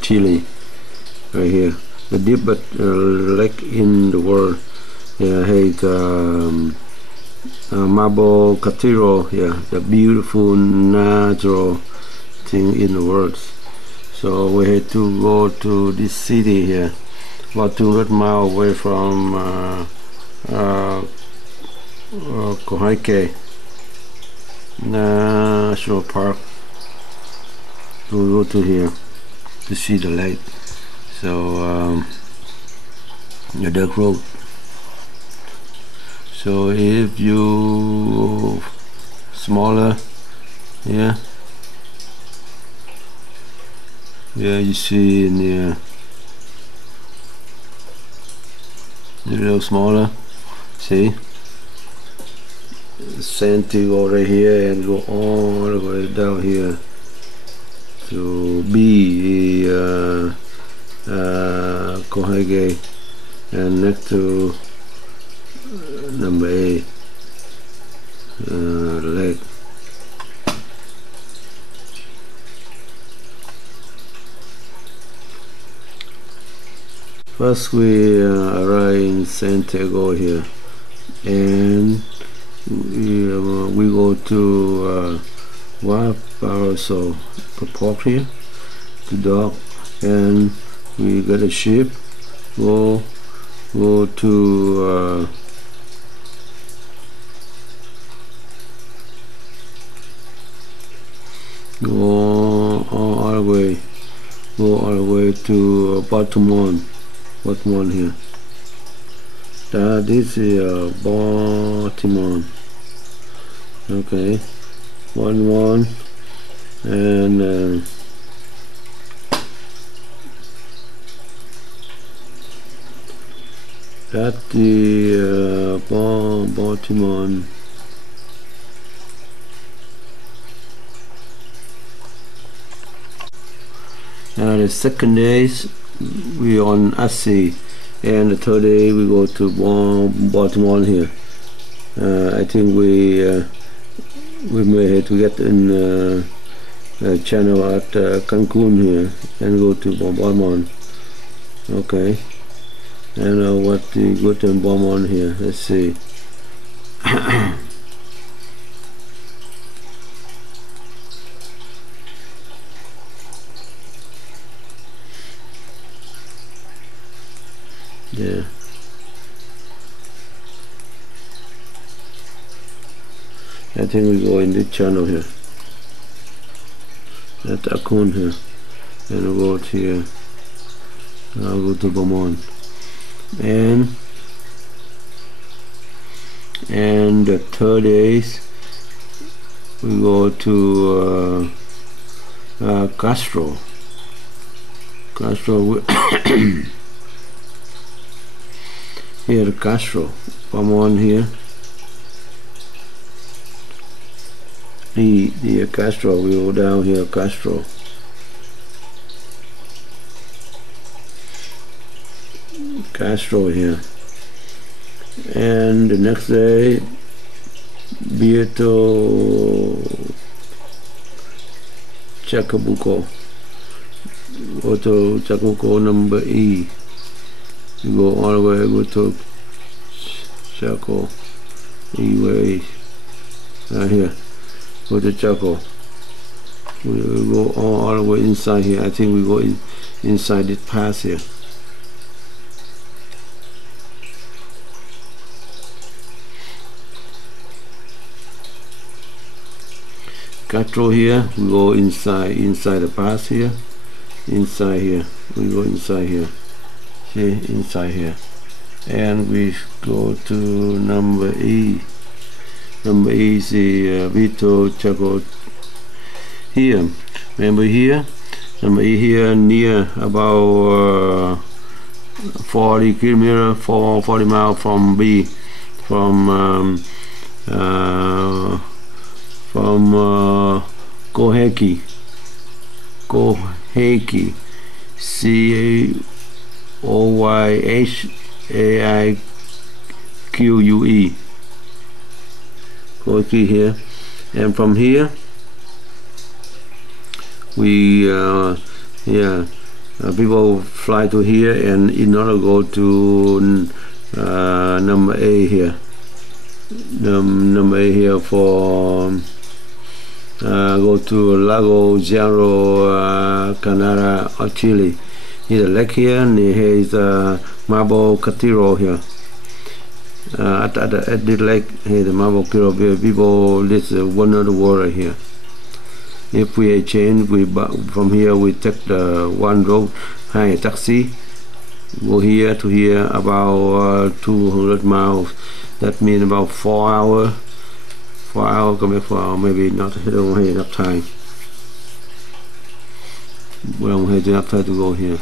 Chile, right here. The deepest lake in the world. Yeah, hey, the marble cathedral. Yeah, the beautiful natural thing in the world. So we had to go to this city here, about 200 miles away from Kohike National Park, to go to here to see the lake. So the dirt road. So if you smaller, yeah, you see in the a little smaller, see, Santiago right here, and go all the way down here to B, Kohage, and next to number 8 lake. First we arrive in Santiago here, and we go to Valparaiso, the port here, to dock, and we get a ship, go to go all the way to Baltimore here. This is Baltimore. Okay, Baltimore, and that's the Baltimore. The second days we on Assi, and the third day we go to Baltimore here. I think we may have to get in channel at Cancun here and go to Baltimore. Okay, and what the go to Baltimore here? Let's see. Yeah, I think we go in this channel here. That's Akun here, and we'll go to here. I'll go to Beaumont, and the third days we go to Castro. Here, Castro, Beaumont here. The Castro, we go down here, Castro. Here. And the next day, Vieto Chacabuco. Go to Chacabuco number E. You go all the way, go to Chaco, E-way, right here, go to Chaco. We go all the way inside here. I think we go inside this pass here. Castro here, we go inside the pass here, inside here, we go inside here. See, inside here, and we go to number E. Number E is the Vito Chaco here. Remember here, number E here, near about 40 kilometers, 40 miles from B, from Kohaki, Coyhaique, Kohaki here, and from here we people fly to here, and in order to go to number A here, number A here for go to Lago Zero, Canada or Chile. Here's a lake here, and here is Marble Cathedral here. At the lake, here the Marble Cathedral, people live under the water here. If we change, from here we take the one road, hire a taxi, go here to here, about 200 miles. That means about 4 hours. 4 hours, come back 4 hours, maybe not. I don't have enough time. We don't have enough time to go here.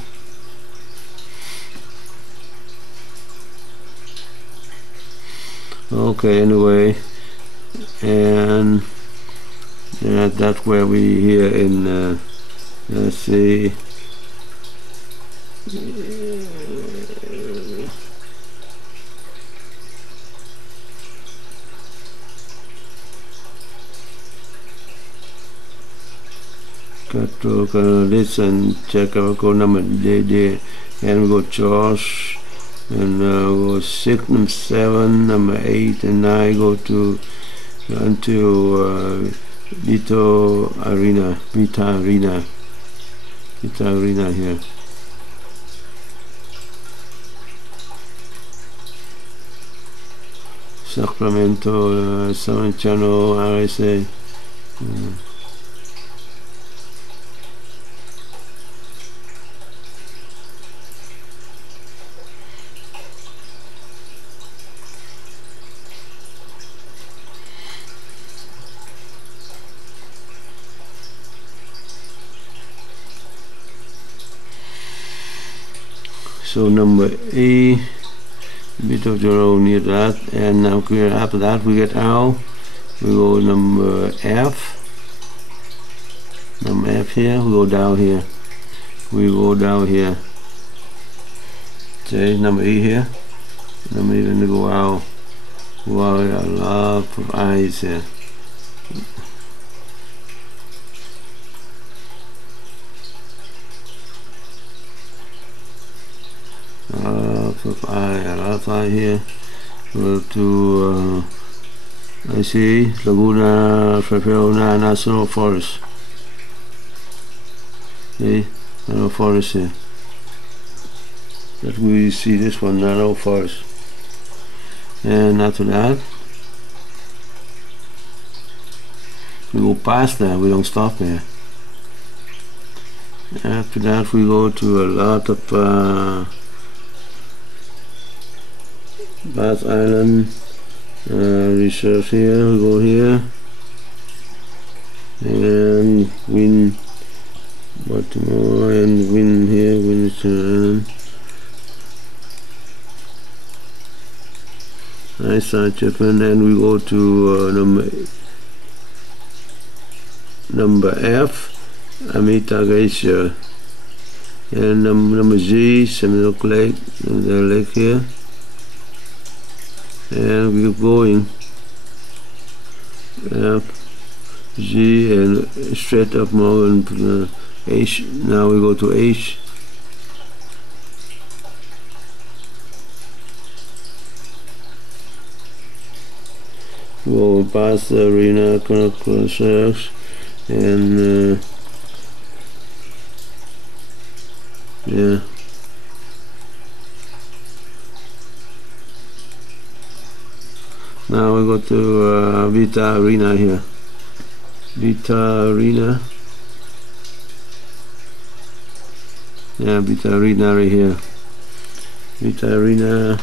Okay, anyway, and that's where we here in let's see, got to listen, check out go number day, and we go George, and go 6, number 7, number 8, and 9 go to until Vita Arena here. Sacramento, San Channel, RSA. So number A, bit of the road near that, and now after that we get out, we go number F. Number F here, we go down here. Okay, number E here. Number E, then we go out. Wow, a lot of eyes here. A lot of eye here. Go to I see Laguna Fraperona National Forest. Okay, National Forest here. That we see this one, National Forest. And after that, we go past that, we don't stop there. After that, we go to a lot of Bass Island research here. We go here and Win Baltimore and Win here, Winston. Nice side Japan, and we go to number F, Amita Glacier, and number G, Seminole Lake, the lake here. And we keep going F, G, and straight up more and H. Now we go to H. Go past the arena, cross, and yeah. Now we go to Vita Arena here. Vita Arena. Yeah, Vita Arena right here. Vita Arena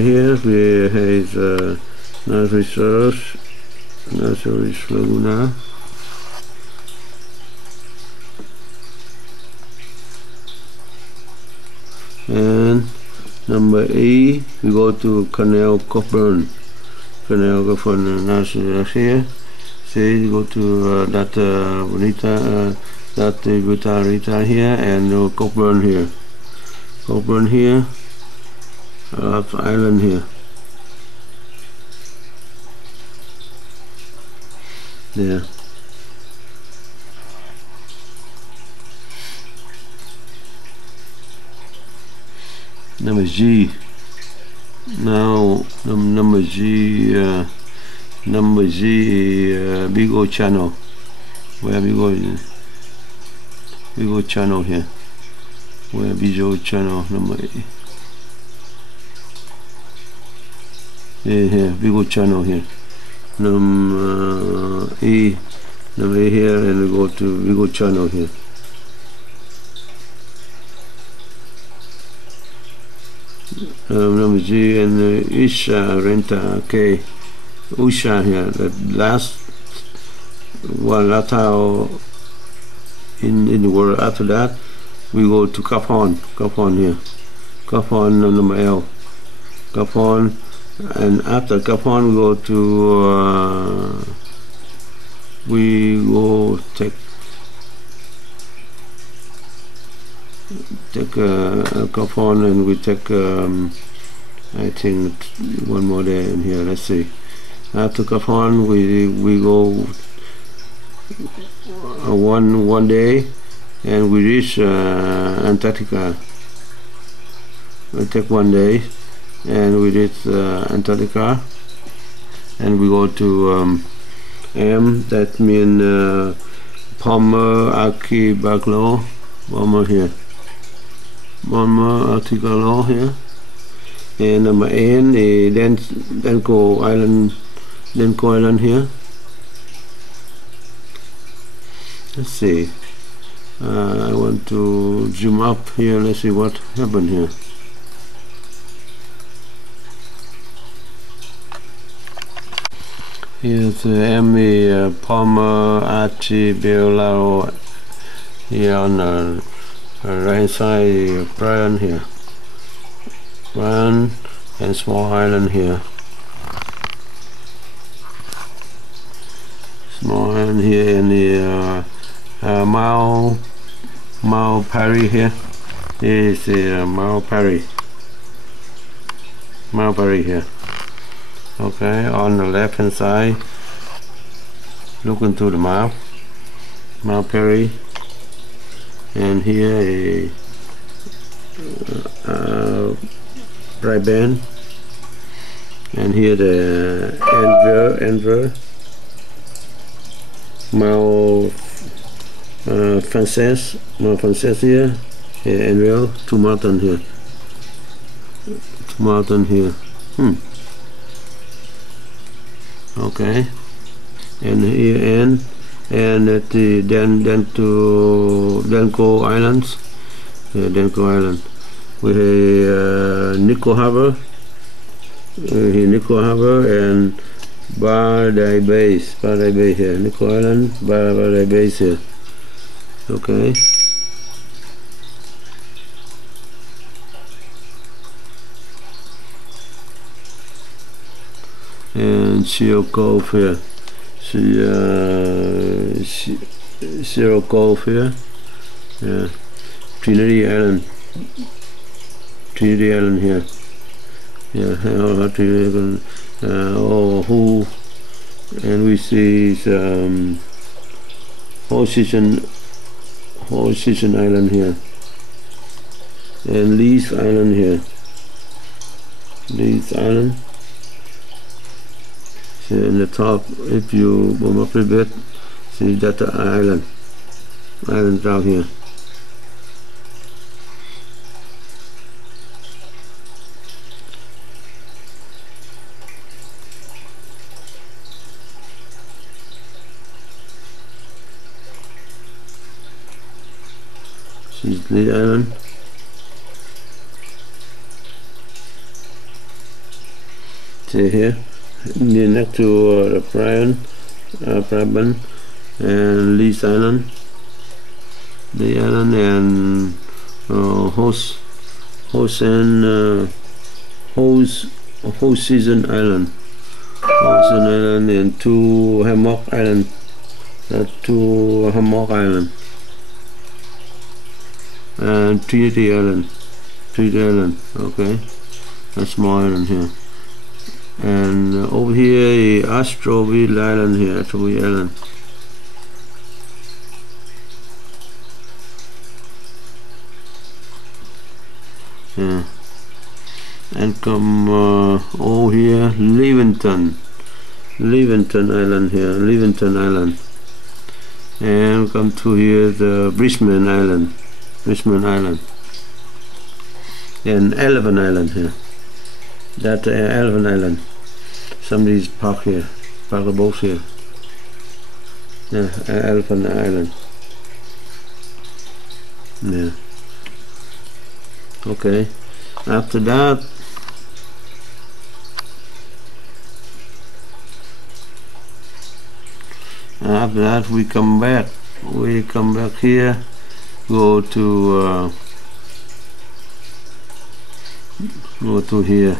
here. We have Natural Resource, Natural Laguna. And number E, we go to Canal Coburn. National here. See, you go to that Bonita, that Vita Rita here, and Coburn here. Coburn here, island here. Yeah. number G. Now number G, big O channel. Where we go channel here. Where big O channel number here, big O channel here. Number A here, and we go to big O channel here. Number G and Isha Renta K. Usha here, the last one lateral in the world. After that we go to Capon here, Capon number L, Capon, and after Capon we go take Capon, and we take I think one more day in here. Let's see. After Capon we go one day, and we reach Antarctica. We take 1 day, and we reach Antarctica, and we go to M. That means Palmer Archipelago. Palmer here, Palmer Archipelago here, and number N is Danko Island. Danko Island here. Let's see. I want to zoom up here. Let's see what happened here. Here's the Palmer Archipelago here on the right side. Brian here, Brian, and small island here. Small island here, in the Mount Perry here. This is Mount Perry here. Okay, on the left hand side, look into the map, Mount Perry, and here a bright band, and here the Enver, Mount Frances here, Enver, two mountain here, Okay, and here and at the then to Danko Islands, Danko Island. We have Nico Harbor, and Bardai Base here. Nico Island, Bardai Base here. Okay. And Seal Cove here. Seal Cove here. Yeah. Trinity Island here. Yeah. Who, and we see Whole Season Island here, and Lee's Island here. Lee's Island. See in the top, if you go up a bit, see that island down here. See the island. See here, next to the Prabban and Lee's Island, and Whole Season Island, and two Hammock Island, and Trinity Island, okay, a small island here. And over here, Astroville Island here, Astroville Island. Yeah. and come over here, Leventon Island here, Leventon Island, and come to here the Brisbane Island, and Elephant Island here. That Elephant Island. Somebody's park here, park the boats here. Yeah, Elephant Island. Yeah. Okay. After that, we come back. We come back here. Go to here.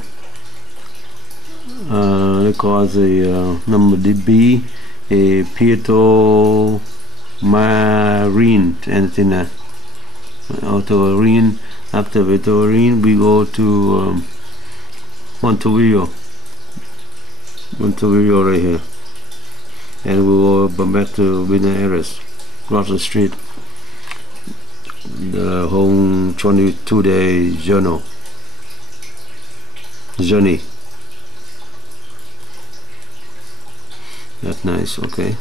They call the number B, a Puerto Marine, anything that. Auto Marine. After Puerto Marine, we go to Montevideo right here, and we will go back to Buenos Aires, cross the street. The whole 22-day journey. That's nice. Okay.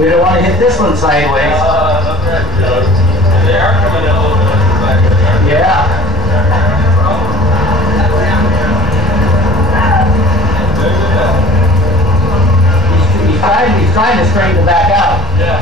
We don't want to hit this one sideways. They are coming a little bit back there. Yeah. He's trying to straighten it back out. Yeah.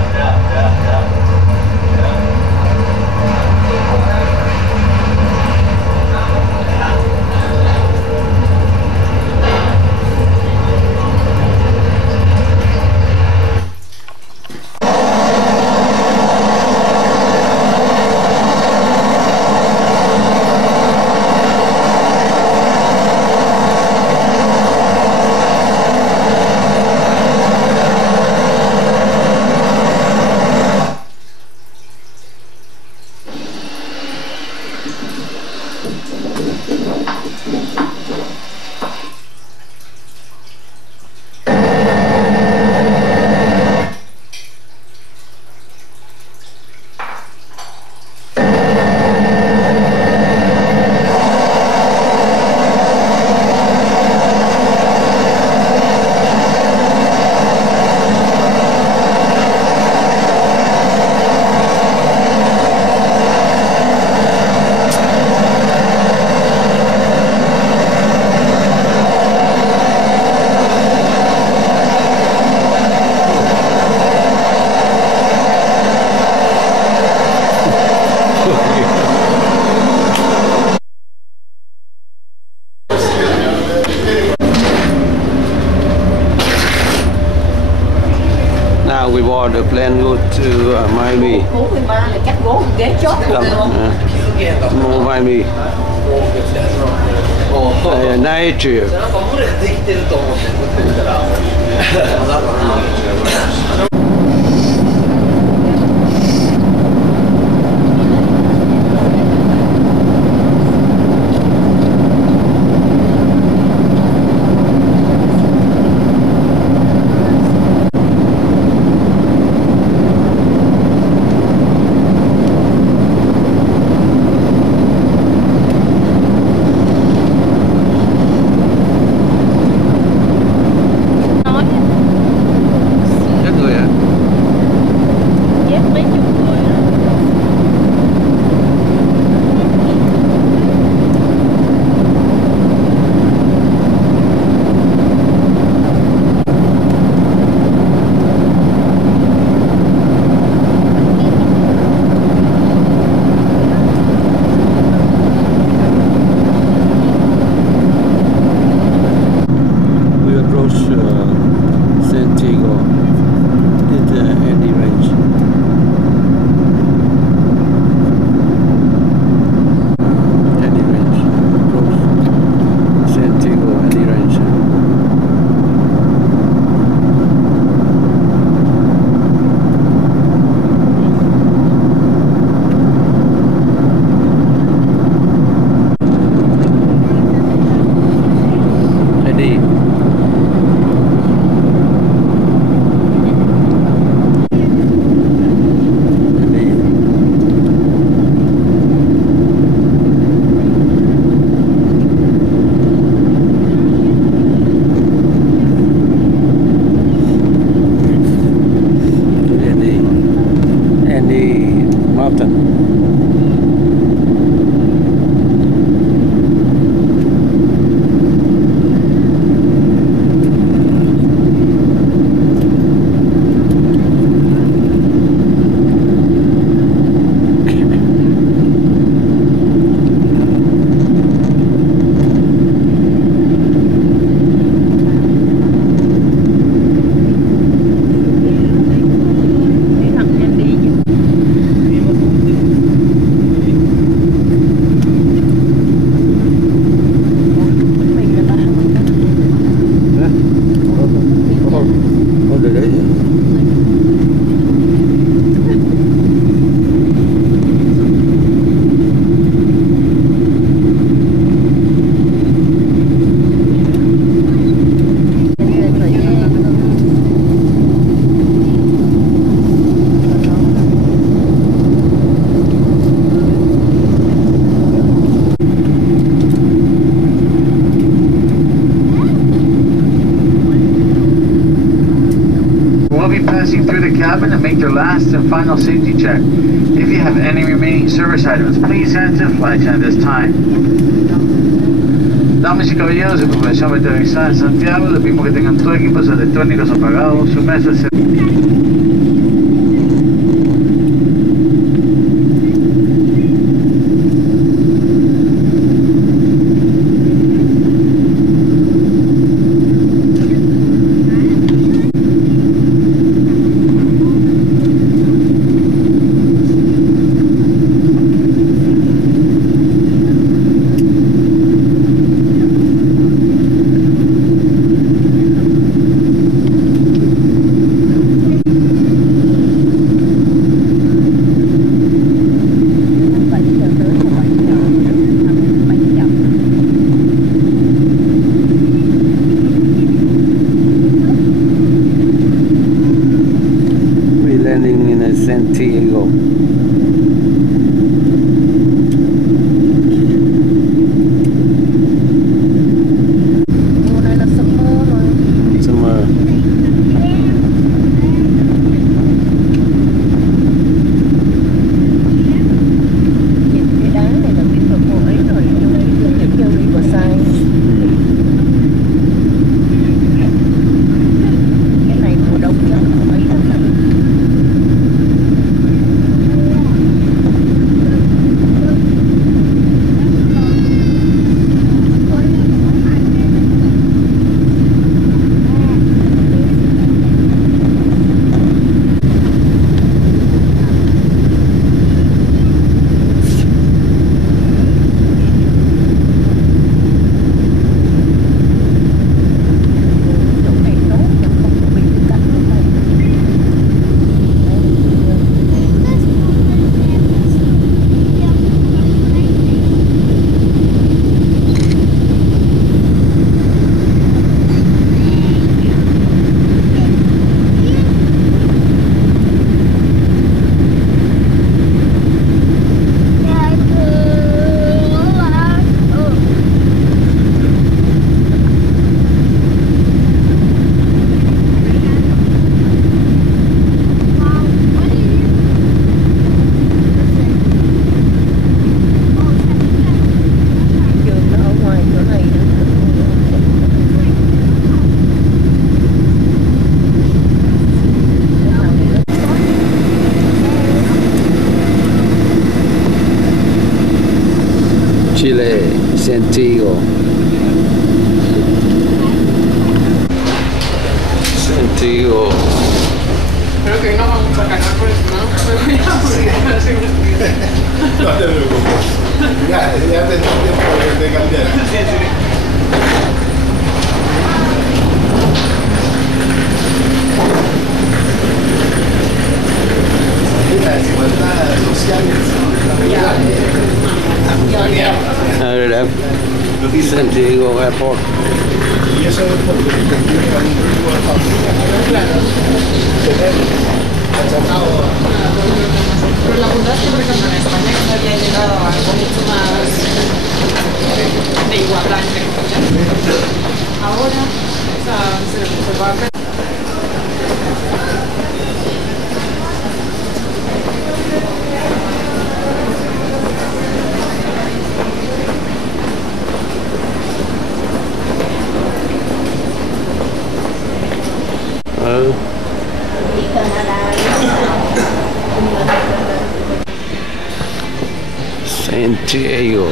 Now we board the plane go to Miami. Miami. Night trip. Rất rồi ạ. passing through the cabin and make your last and final safety check. If you have any remaining service items, please enter flight at this time. Damas y caballeros, en preparación para aterrizar en Santiago, le pedimos que tengan todos equipos electrónicos apagados, su mesa se... Landing in Santiago. Đây là summer rồi. Summer. Nhìn cái đá này là biết được cô ấy rồi, kêu Riverside. Cái này mùa đông cho cô ấy rất là Chile, Santiago. Santiago. Creo que hoy nos vamos a ganar por eso, ¿no? No te preocupes. Ya tendré tiempo de cambiar. La desigualdad social Santiago Airport. y eso es porque tiene algún tipo de familia, tener achacado. Pero la verdad es que, por ejemplo, en España se había llegado a algo mucho más de igualdad entre comillas. Ahora, o sea, se va a ver. Santiago.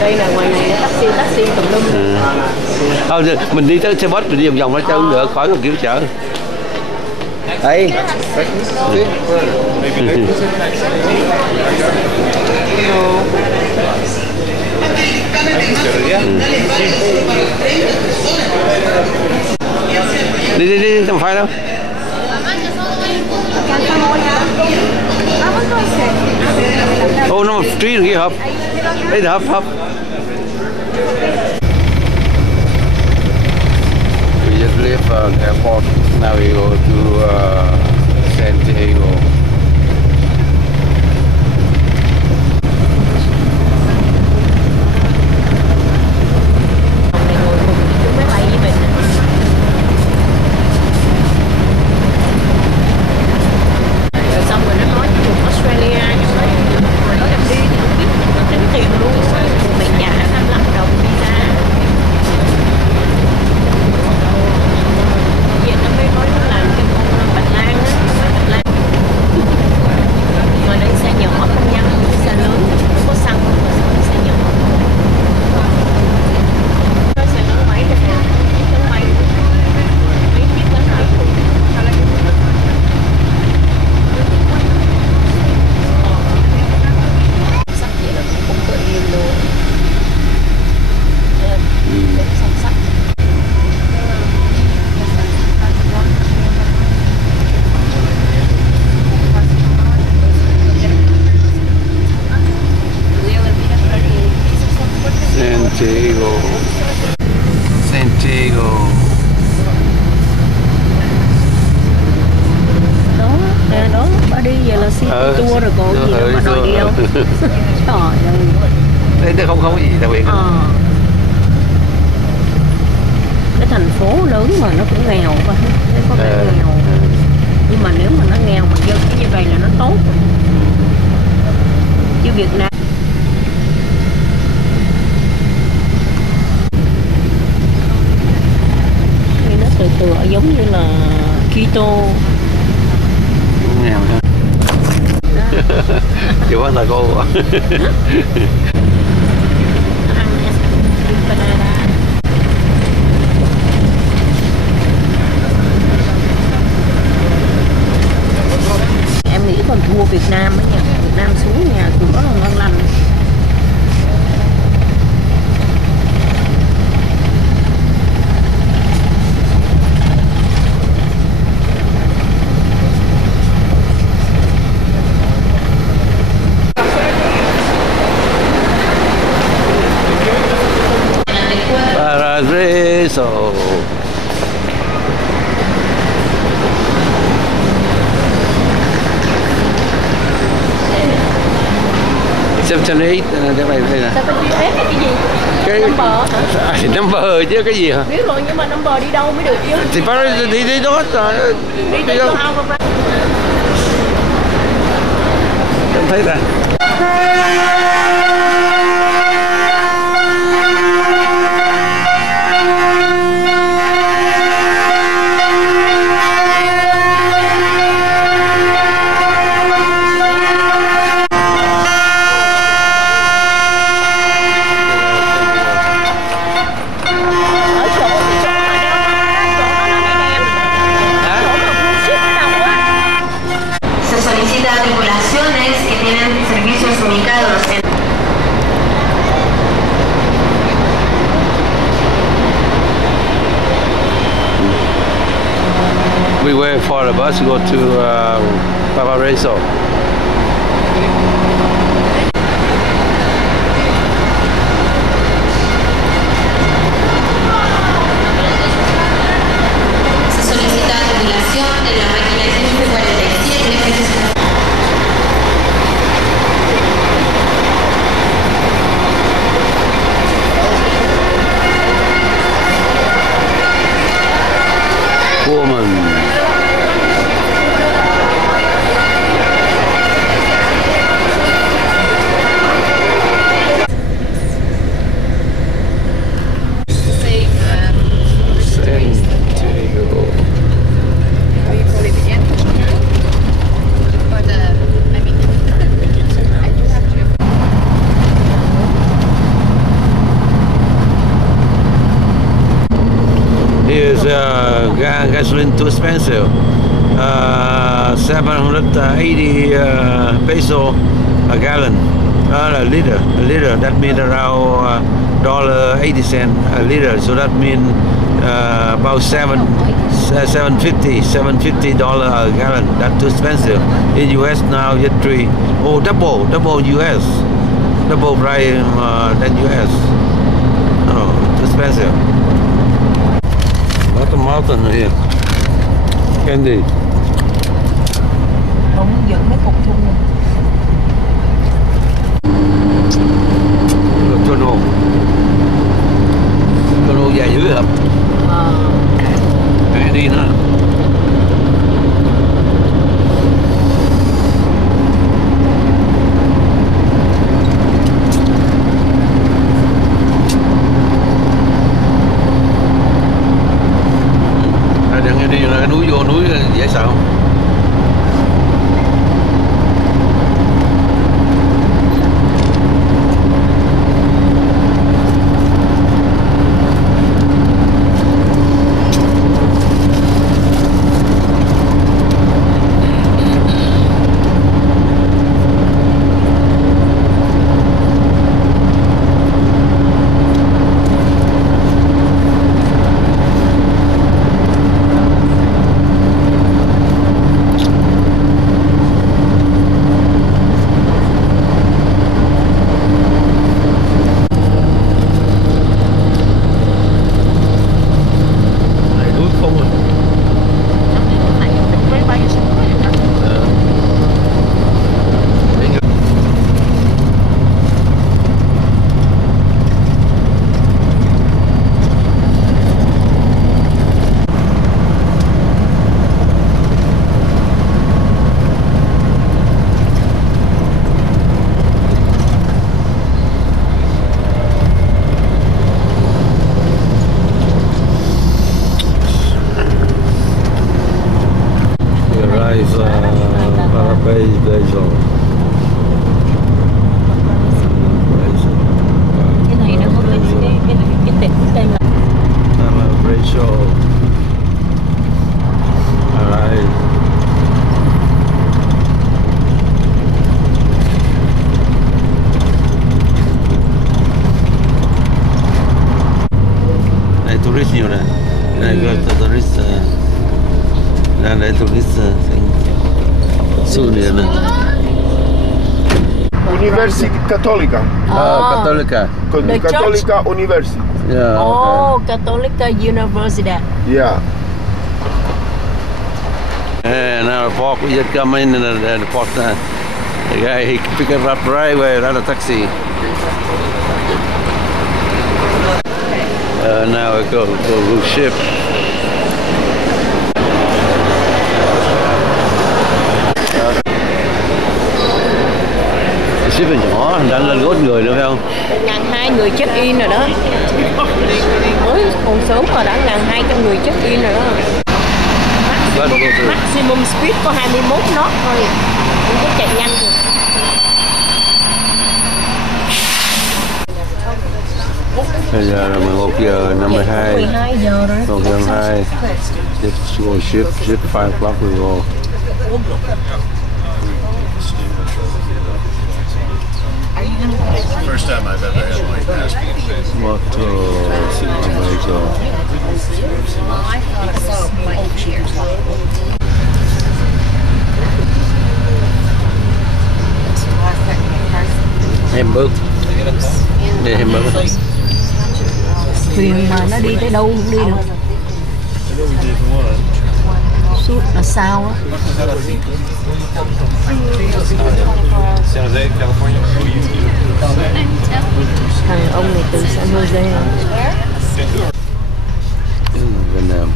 Đây là ngoài này taxi tùm lum. Thôi mình đi tới xe bus mình đi vòng vòng ra chơi cũng được, khỏi còn kiểu chợ. Đây. Đi không phải đâu. Oh no, street here hấp. Đây là hấp. Bây giờ leave airport. Now we go to San Diego. San Diego. Đó, bà đi về là city tour rồi còn gì đâu mà đòi đi đâu. Trời ơi. Đây không có gì đặc biệt. Cái thành phố lớn mà nó cũng nghèo quá, nó có vẻ nghèo. Nhưng mà nếu mà nó nghèo mà dân cái như vậy là nó tốt rồi. Chứ Việt Nam nó tựa giống như là Quito. Nghèo ha. Chịu quá là cô. Em nghĩ còn thua Việt Nam ấy nha. Việt Nam xuống nhà cửa là ngon lành. So 78 đây này đây nè. 78 là cái gì? Cái number. Number chứ cái gì hả? Biết rồi nhưng mà number đi đâu mới được chứ? Thì bác đi đó rồi. Đi đâu không ra? Em thấy ra. We wait for the bus to go to Valparaiso. Se solicita regulación de la máquina 147. Woman. Here's gasoline too expensive. 780 peso a gallon. A liter. That means around $1.80 a liter. So that means about $750 a gallon. That's too expensive. In US now, you get double US, double price than US. Oh, too expensive. What a mountain here. Candy. Không dẫn mấy cục chung này. Tunnel dài dữ hả? Hãy đi nữa. Đừng đi là núi vô núi dễ sợ không? Cái này nó có cái tỉnh tên là Này tourist nhiều này. Này có tourist. Này tourist. Sunia này. University Cattolica. Cattolica. The Cattolica University. Yeah. Oh, Catholic University. Yeah. And now the park, we just come in and the park, the guy, he pick us up right away, not a taxi. Now we go ship. Ship là nhỏ, đang lên gốt người nữa phải không? 1.200 người check in rồi đó. Mới còn sớm mà đã 1.200 người check in rồi đó. Maximum speed có 21 knot thôi, không có chạy nhanh được. Bây giờ là 11 giờ 52. 12 giờ rồi. 12 giờ 52. Let's go ship 5 o'clock we go. First time I've ever had my passport. Moto, Hamburg. Đây Hamburg. Thuyền mà nó đi tới đâu cũng đi được. Suốt là sao á. Thằng ông này từ San Jose à? Việt Nam.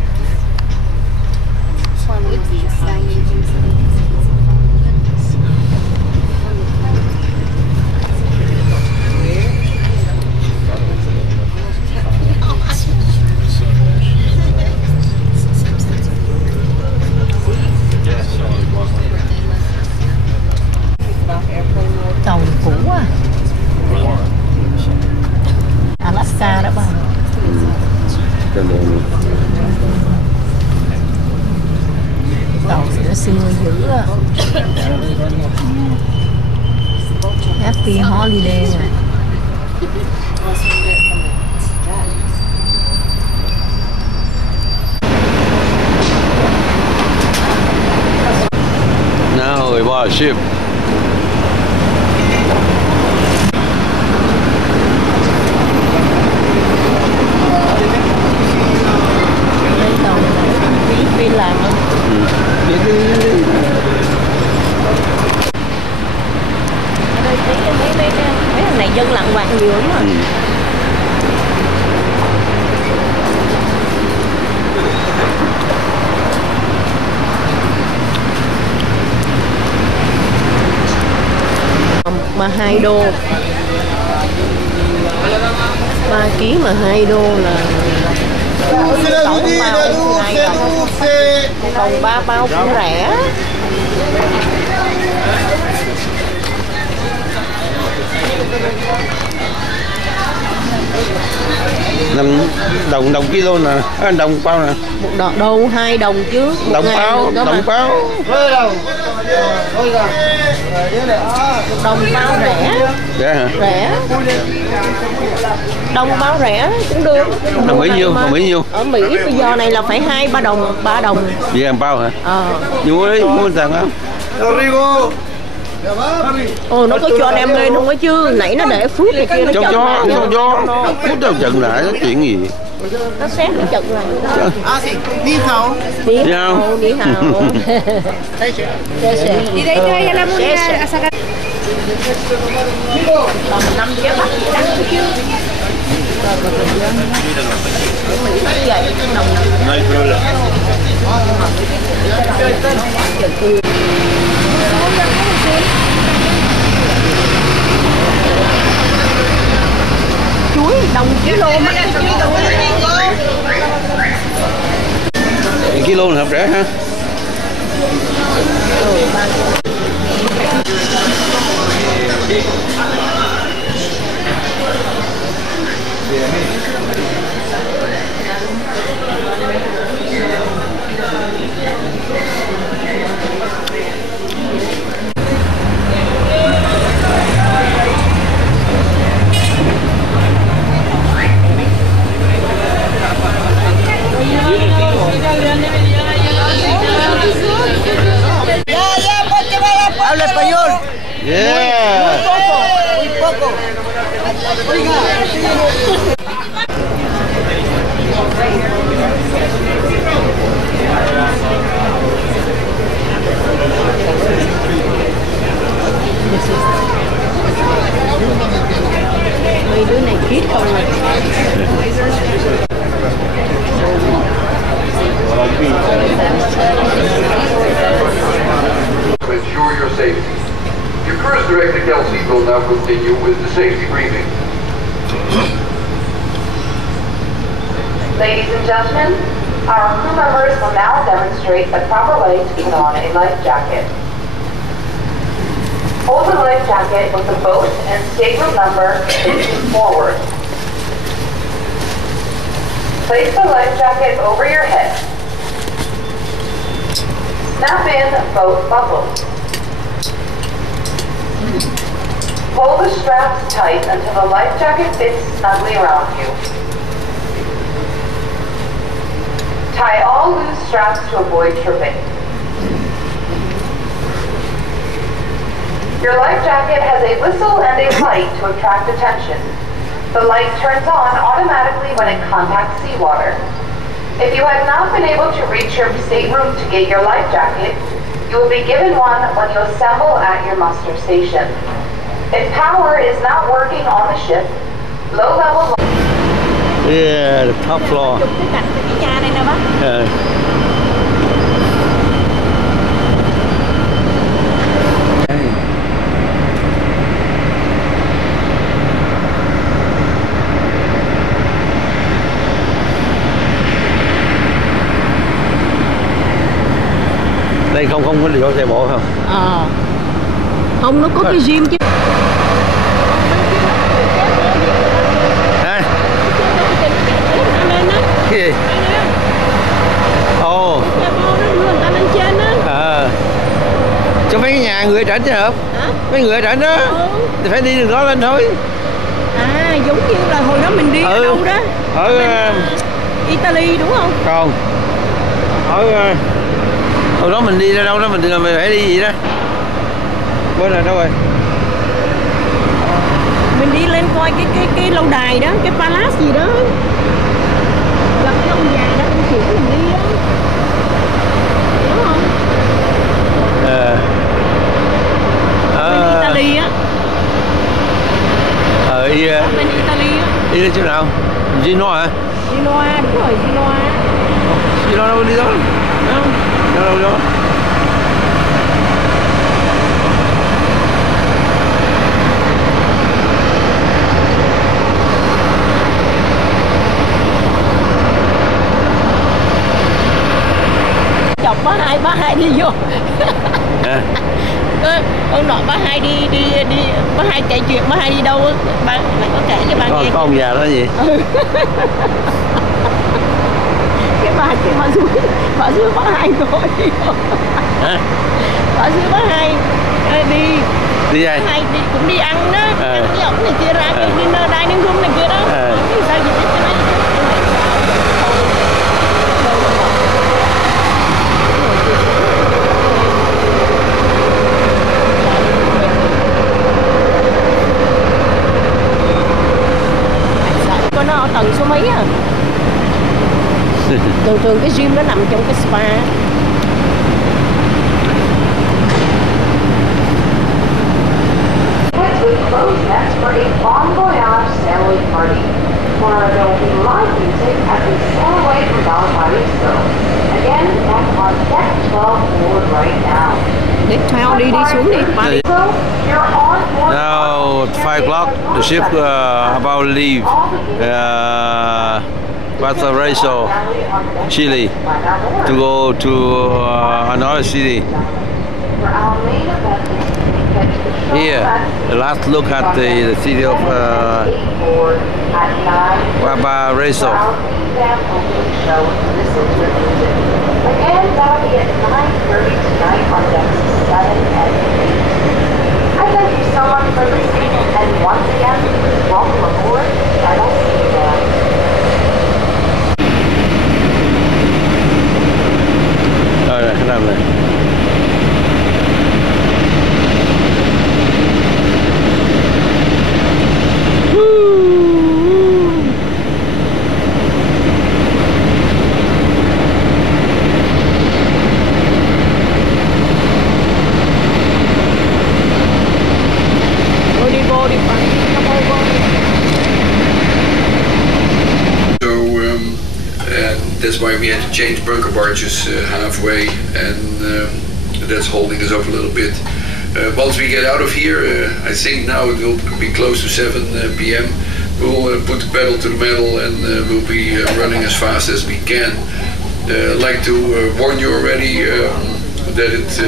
Tàu cũ à. Alaska đó bà. Tàu nó xưa dữ à. Happy holiday à. Now we bought a ship. bạc nhiều lắm rồi. Mà 2 đô 3 kg mà 2 đô là còn 3 bao cũng rẻ. Đồng kilo nè, đồng bao nè. Một đô 2 đồng chứ. Đồng bao. Đồng bao rẻ. Rẻ hả? Rẻ. Đồng bao rẻ cũng được. Đồng Mỹ nhiêu? Đồng Mỹ nhiêu? Ở Mỹ bây giờ này là phải 2-3 đồng, 3 đồng. Vậy làm bao hả? Nhưng mua đi, mua thằng không? Ồ, nó có cho anh em lên không á chứ? Nãy nó để phút này kia nó chậm lại. Cho phút đâu chậm lại, nó chuyện gì? Nó xét nó chậm lại. Đi hào. Đi hào. Đi hào. Y de ahí te vaya a la moneda a sacar. Tầm 5 giá bắt đắt chứ. No hay problema. Chuối đồng kilo mà. Kilo là hợp rẻ ha. Habla español. Yeah. Muy poco. Oiga. Mấy đứa này khít không này. To ensure your safety. Your cruise director Kelsey will now continue with the safety briefing. Ladies and gentlemen, our crew members will now demonstrate the proper way to put on a life jacket. Hold the life jacket with the boat and stateroom number facing forward. Place the life jacket over your head. Snap in both buckles. Pull the straps tight until the life jacket fits snugly around you. Tie all loose straps to avoid tripping. Your life jacket has a whistle and a light to attract attention. The light turns on automatically when it contacts seawater. If you have not been able to reach your stateroom to get your life jacket, you will be given one when you assemble at your muster station. If power is not working on the ship, low level. Yeah, the top floor. Cái cạnh cái nhà này nè bác. Đây không có điều xe bộ không? Không, nó có cái gym chứ. Cái gì? Ồ. Người ta lên trên á. Cho mấy cái nhà người ở trển chứ hả? Mấy người ở trển đó thì phải đi đường đó lên thôi. À, giống như là hồi đó mình đi ở đâu đó? Ở Italy đúng không? Còn ở hồi đó mình đi ra đâu đó mình phải đi gì đó. Bên là đâu rồi? Mình đi lên coi cái lâu đài đó, cái palace gì đó. Gặp cái ông già đó, ông chỉ mình đi đó. Đúng không? Bên Italy á. Bên Italy á. Đi chỗ nào? Genoa hả? Genoa, đúng rồi, Genoa. Genoa đâu đi đó? Không. Đâu đó? Chọc bá hai đi vô. Con nọ bá hai đi bá hai kể chuyện bá hai đi đâu á, ba lại có kể cho ba nghe. Có ông già đó gì? Cái bà dưới bá hai ngồi. Hả? Bà dưới bá hai đi ai? hai đi cũng đi ăn đó, ăn với ổng này kia ra cái dinner dining room này kia đó. Cái sao gì hết cho nó. Nó ở tầng số mấy à? Thường cái gym nó nằm trong cái spa. That's for a bon voyage sailing party. For there will be live music as we sail away from Valparaiso. Again, that's on deck 12 forward right now. Deck 12 đi xuống đi. So, you're on board. Now at 5 o'clock, the ship about to leave Valparaiso, Chile, to go to another city. Here, the last look at the city of Valparaiso. Again, that'll be at 9:30 tonight on decks 7 and 8. I thank you so much for listening, and once again, welcome aboard, and I'll see you there. Rồi, cái nào này? That's why we had to change bunker barges halfway, and that's holding us up a little bit. Once we get out of here, I think now it will be close to 7 p.m. We'll put the pedal to the metal and we'll be running as fast as we can. I'd like to warn you already that it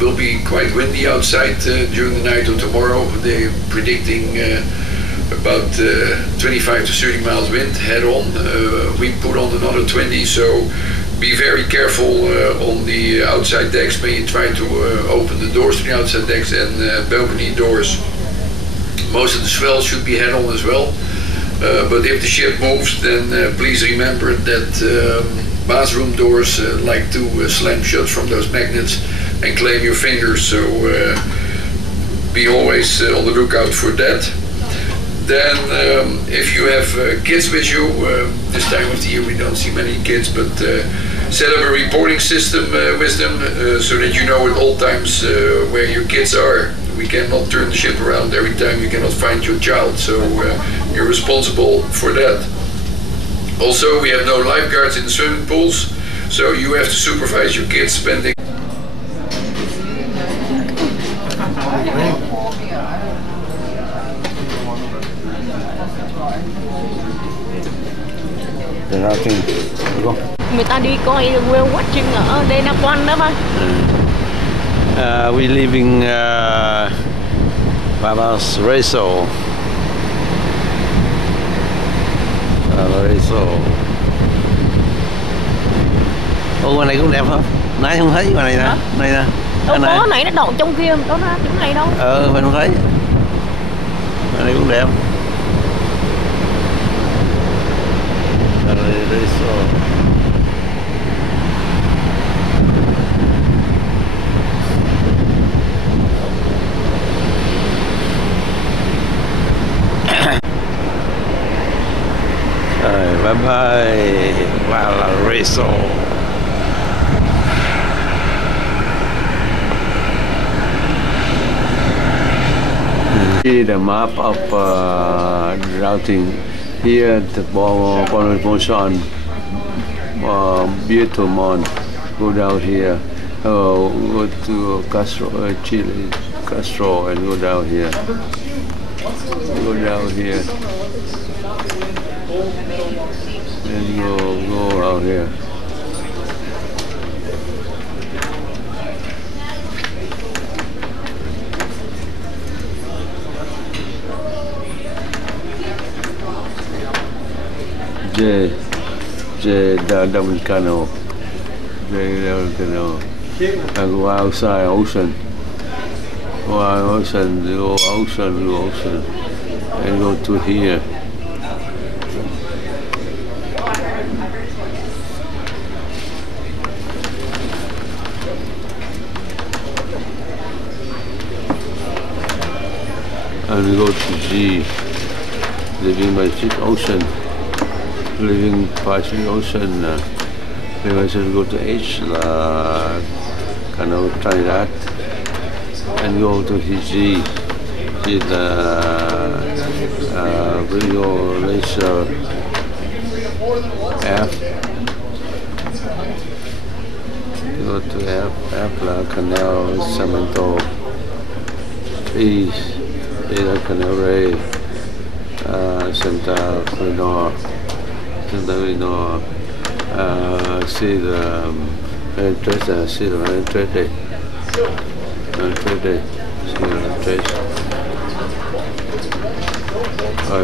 will be quite windy outside during the night of tomorrow. They're predicting about 25 to 30 miles wind head on. We put on another 20, so be very careful on the outside decks when you try to open the doors to the outside decks and balcony doors. Most of the swell should be head on as well, but if the ship moves, then please remember that bathroom doors like to slam shut from those magnets and claim your fingers, so be always on the lookout for that. Then if you have kids with you, this time of the year we don't see many kids, but set up a reporting system with them so that you know at all times where your kids are. We cannot turn the ship around every time you cannot find your child, so you're responsible for that. Also, we have no lifeguards in the swimming pools, so you have to supervise your kids spending. Người ta đi coi whale watching ở Denaquan đó ba. We leaving Valparaiso. Ô, ngoài này cũng đẹp không? Nãy không thấy ngoài này nè. Này nè. Đâu có, nãy nó đậu trong kia, đâu ra chỗ này đâu. Mình không thấy. Ngoài này cũng đẹp. Bye bye, Valparaiso. See the map of routing here. The Bonson, Beautomont. Go down here. Go to Castro, Chile, Castro, and go down here. Go down here. And go out here. Dominicano. And go outside ocean. Go ocean, go ocean, go ocean. And go to here. And we go to G, living by ocean. Living partially ocean. Maybe I should go to H, kind of try that, and go to G. See the Rio Laser F. Go to F, Canal, Cemento, East, Canal Ray, Santa Cleanor. See the trace, see the trace, see the trace.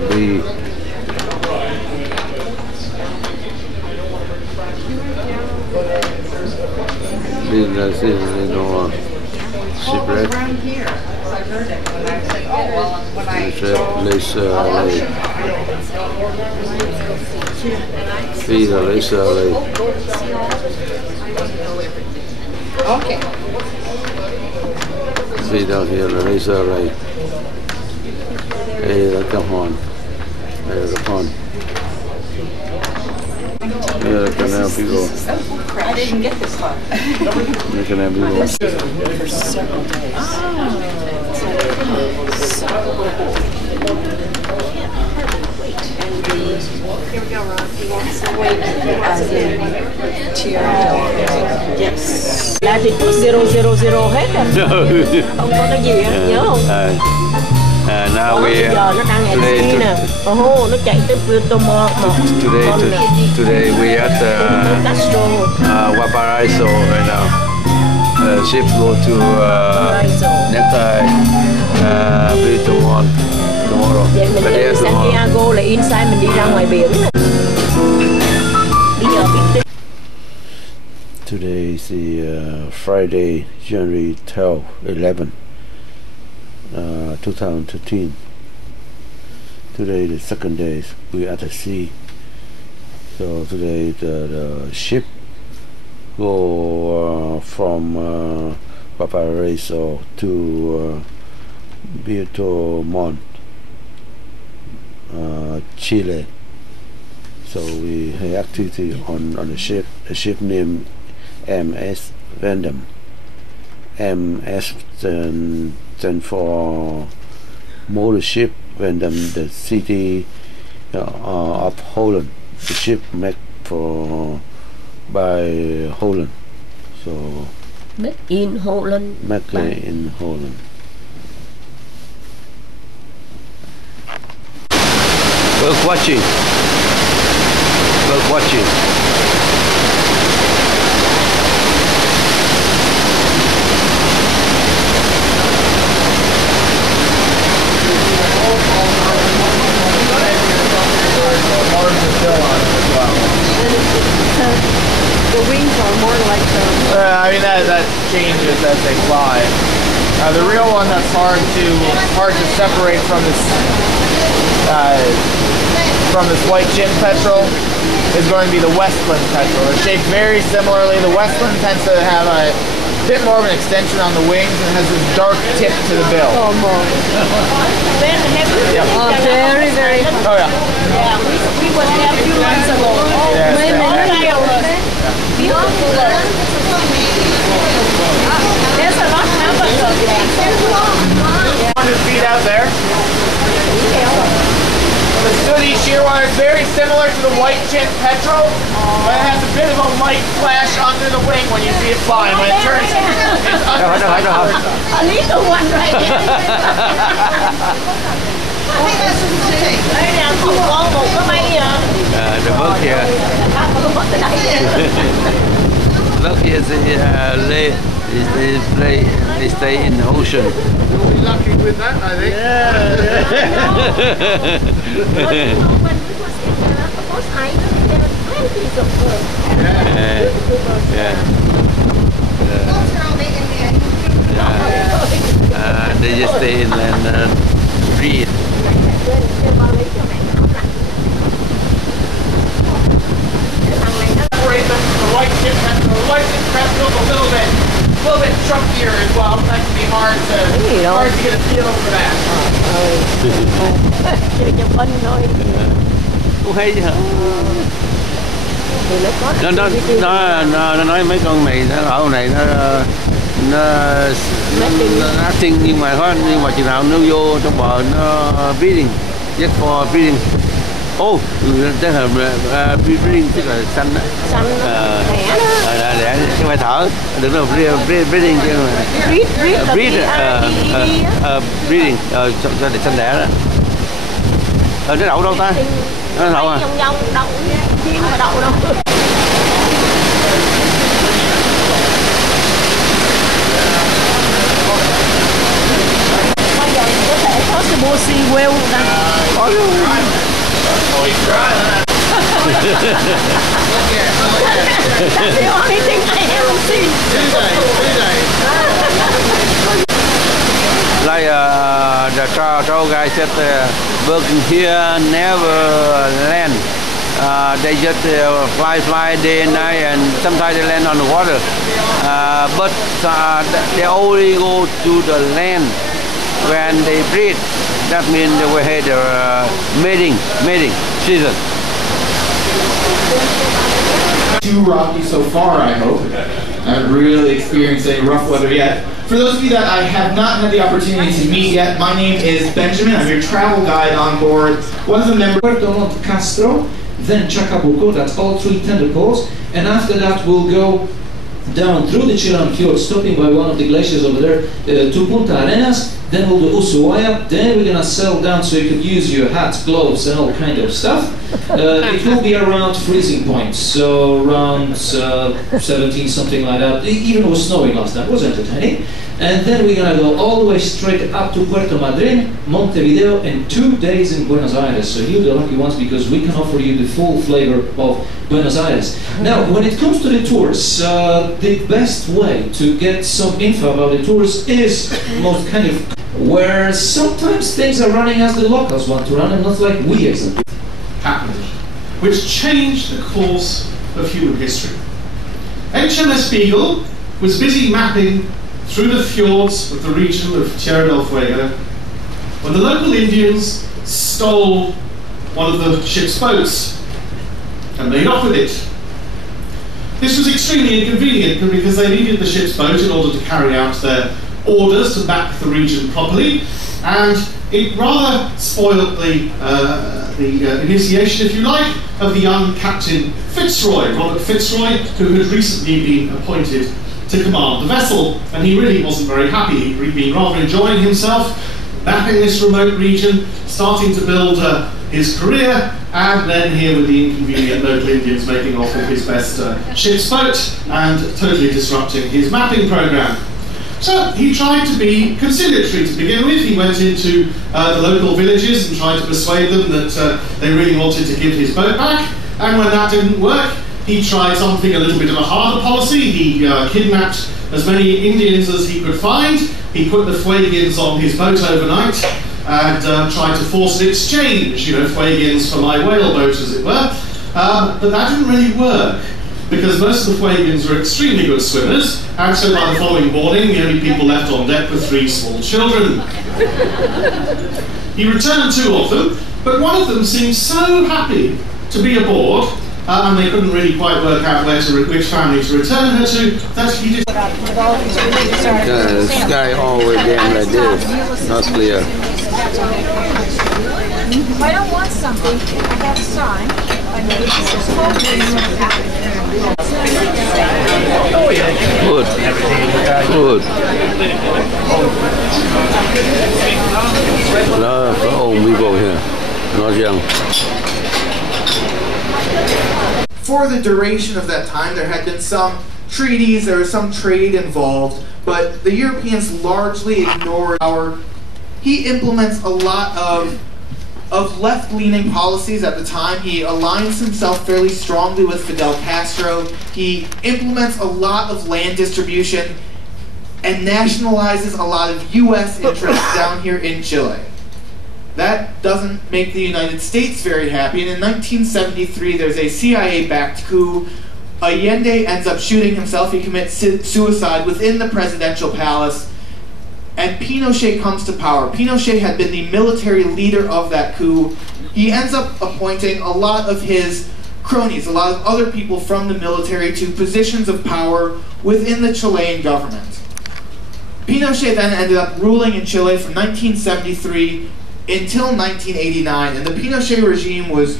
B. See the shipwreck. See the laser array. Okay. See down here the laser array. Hey, that's the horn. There's the horn. Yeah, the canal people. I didn't get this far. The canal people. For several days. Here we go, Ron. He wants to wait as in yes. Là thì cứ 000 hết à. Không có cái gì á, nhớ không? Now we giờ nó đang nè. Nó chạy tới Plutomont. Today we at Valparaiso right now. Ship go to Plutomont tomorrow. Vậy mình đi Santiago là inside mình đi ra ngoài biển. Bây giờ biết. Today is the Friday, January 11, 2013. Today the second day we at the sea. So today the ship go from Valparaiso to Beautomont, Chile. So we have activity on the ship. The ship named MS Vendam. MS stand for Motorship Vendam, the city of Holland. The ship made by Holland. So Made in Holland. Made in Holland. Worth watching. Worth watching. The wings are more like the... I mean that changes as they fly. The real one that's hard to separate from this white chin petrel is going to be the Westland petrel. They're shaped very similarly. The Westland tends to have a bit more of an extension on the wings and has this dark tip to the bill. Oh, more. Yep. very, very... Oh yeah. Yeah, we were there a few months ago. Oh, Yeah, man, beautiful. There's a lot happened. feet out there. The sooty shearwater is very similar to the white chin petrel, but it has a bit of a light flash under the wing when you see it flying. When it turns, it's under the wing. A little one right there. Đây nè, con một cái máy The book here. Look here, they stay in the ocean. You'll be lucky with that, I think. They just stay in and breathe. The white tip petrel is a little bit chunkier as well. That can be hard to get a feel for that. Cũng hay chứ hả? Nó nói mấy con này nó ở này nó acting nhưng mà chừng nào nó vô trong bờ nó breathing, just for breathing. Oh, tức là breathing tức là xanh đó. Xanh Để chứ phải thở, đừng là breathing chứ mà. Breathing, cho để xanh đẻ đó. Nó đậu đâu ta? Nó đậu à? Vòng đậu, chim mà đậu đâu. Bây giờ có thể có cái bossy whale ta. Có luôn. That's the only thing I haven't seen. Like the travel guy said, working here never land. They just fly day and night, and sometimes they land on the water. But they only go to the land when they breed. That means they will have their mating season. Too rocky so far, I hope. I haven't really experienced any rough weather yet. For those of you that I have not had the opportunity to meet yet, my name is Benjamin. I'm your travel guide on board. One of the members. Puerto Monte Castro, then Chacabuco, that's all three tentacles, and after that we'll go down through the Chilean fjord, stopping by one of the glaciers over there, to Punta Arenas, then we'll do Ushuaia, then we're gonna sail down so you can use your hats, gloves and all kind of stuff. It will be around freezing point, so around 17, something like that. Even it was snowing last time, it was entertaining. And then we're gonna go all the way straight up to Puerto Madryn, Montevideo, and 2 days in Buenos Aires. So you're the lucky ones because we can offer you the full flavor of Buenos Aires. Now, when it comes to the tours, the best way to get some info about the tours is most kind of where sometimes things are running as the locals want to run and not like we exactly. Happened, which changed the course of human history. HMS Beagle was busy mapping through the fjords of the region of Tierra del Fuego when the local Indians stole one of the ship's boats and made off with it. This was extremely inconvenient because they needed the ship's boat in order to carry out their orders to map the region properly, and it rather spoiled the initiation, if you like, of the young Captain Fitzroy, Robert Fitzroy, who had recently been appointed to command the vessel, and he really wasn't very happy. He'd been rather enjoying himself, mapping this remote region, starting to build his career, and then here with the inconvenient local Indians making off with his best ship's boat and totally disrupting his mapping program. So he tried to be conciliatory to begin with. He went into the local villages and tried to persuade them that they really wanted to give his boat back, and when that didn't work, he tried something a little bit of a harder policy. He kidnapped as many Indians as he could find. He put the Fuegians on his boat overnight and tried to force an exchange, you know, Fuegians for my whale boat, as it were. But that didn't really work, because most of the Fuegians were extremely good swimmers, and so by the following morning, the only people left on deck were 3 small children. He returned 2 of them, but one of them seemed so happy to be aboard and they couldn't really quite work out which family to return her to, that he just... The sky always damn like this, not clear. If I don't want something, I have a sign. Good. Good. A lot of old people here, not young. For the duration of that time, there had been some treaties, there was some trade involved, but the Europeans largely ignored our... He implements a lot of left-leaning policies at the time. He aligns himself fairly strongly with Fidel Castro. He implements a lot of land distribution and nationalizes a lot of U.S. interests down here in Chile. That doesn't make the United States very happy, and in 1973 there's a CIA-backed coup. Allende ends up shooting himself. He commits suicide within the presidential palace, and Pinochet comes to power. Pinochet had been the military leader of that coup. He ends up appointing a lot of his cronies, a lot of other people from the military, to positions of power within the Chilean government. Pinochet then ended up ruling in Chile from 1973 until 1989, and the Pinochet regime was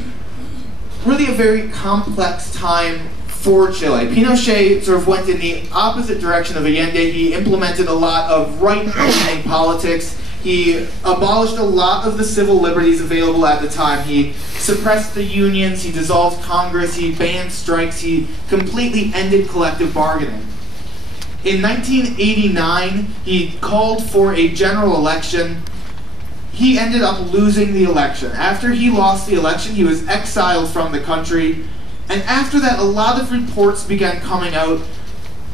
really a very complex time for Chile. Pinochet sort of went in the opposite direction of Allende. He implemented a lot of right-leaning politics. He abolished a lot of the civil liberties available at the time. He suppressed the unions, he dissolved Congress, he banned strikes, he completely ended collective bargaining. In 1989, he called for a general election. He ended up losing the election. After he lost the election, he was exiled from the country. And after that, a lot of reports began coming out,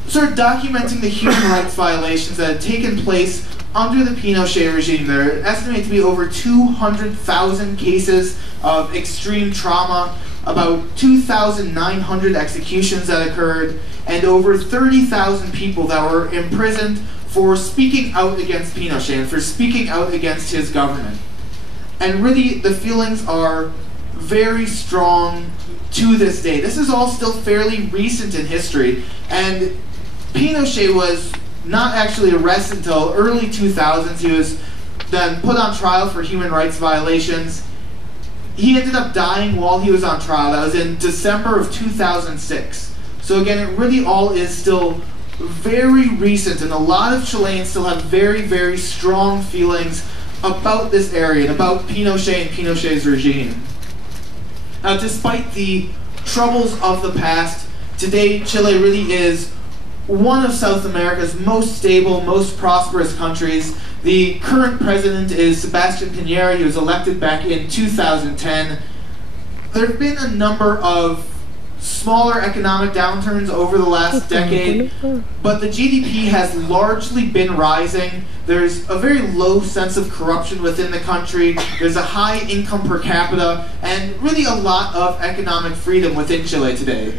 sort of documenting the human rights violations that had taken place under the Pinochet regime. There are estimated to be over 200,000 cases of extreme trauma, about 2,900 executions that occurred, and over 30,000 people that were imprisoned for speaking out against Pinochet and for speaking out against his government. And really, the feelings are very strong to this day. This is all still fairly recent in history, and Pinochet was not actually arrested until early 2000s. He was then put on trial for human rights violations. He ended up dying while he was on trial. That was in December of 2006. So again, it really all is still very recent, and a lot of Chileans still have very, very strong feelings about this area and about Pinochet and Pinochet's regime. Now, despite the troubles of the past, today Chile really is one of South America's most stable, most prosperous countries. The current president is Sebastián Piñera. He was elected back in 2010. There have been a number of smaller economic downturns over the last decade, but the GDP has largely been rising. There's a very low sense of corruption within the country. There's a high income per capita, and really a lot of economic freedom within Chile today.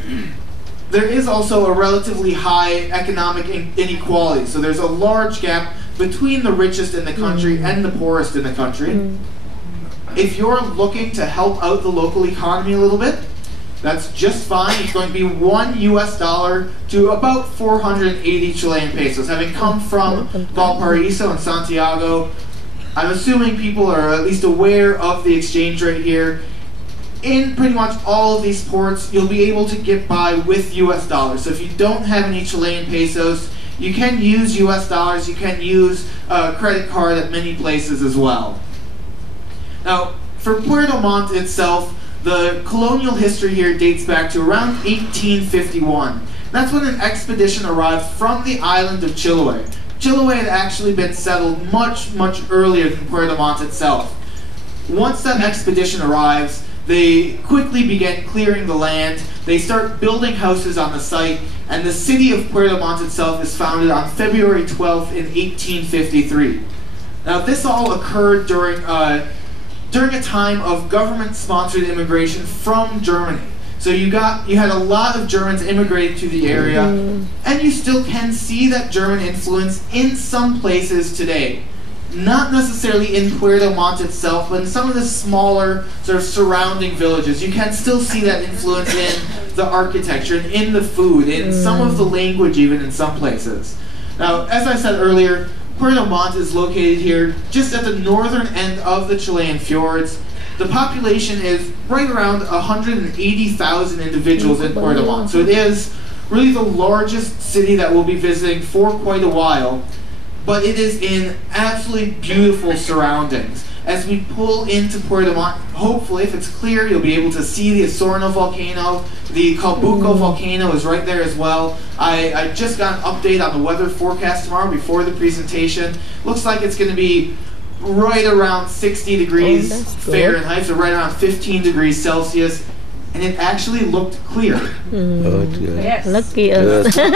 There is also a relatively high economic inequality, so there's a large gap between the richest in the country and the poorest in the country. If you're looking to help out the local economy a little bit, that's just fine. It's going to be $1 US to about 480 Chilean pesos. Having come from Valparaiso and Santiago, I'm assuming people are at least aware of the exchange rate here. In pretty much all of these ports, you'll be able to get by with US dollars. So if you don't have any Chilean pesos, you can use US dollars. You can use a credit card at many places as well. Now, for Puerto Montt itself, the colonial history here dates back to around 1851. That's when an expedition arrived from the island of Chiloé. Chiloé had actually been settled much, much earlier than Puerto Montt itself. Once that expedition arrives, they quickly begin clearing the land. They start building houses on the site, and the city of Puerto Montt itself is founded on February 12th in 1853. Now, this all occurred during a time of government-sponsored immigration from Germany. So you had a lot of Germans immigrating to the area, and you still can see that German influence in some places today. not necessarily in Puerto Montt itself, but in some of the smaller sort of surrounding villages. You can still see that influence in the architecture, and in the food, in some of the language even in some places. Now, as I said earlier, Puerto Montt is located here just at the northern end of the Chilean fjords. The population is right around 180,000 individuals in Puerto Montt, so it is really the largest city that we'll be visiting for quite a while, but it is in absolutely beautiful surroundings. As we pull into Puerto Montt, hopefully, if it's clear, you'll be able to see the Osorno volcano. The Calbuco volcano is right there as well. I just got an update on the weather forecast tomorrow before the presentation. Looks like it's going to be right around 60 degrees Fahrenheit, so right around 15 degrees Celsius. And it actually looked clear. Yes. Lucky us. I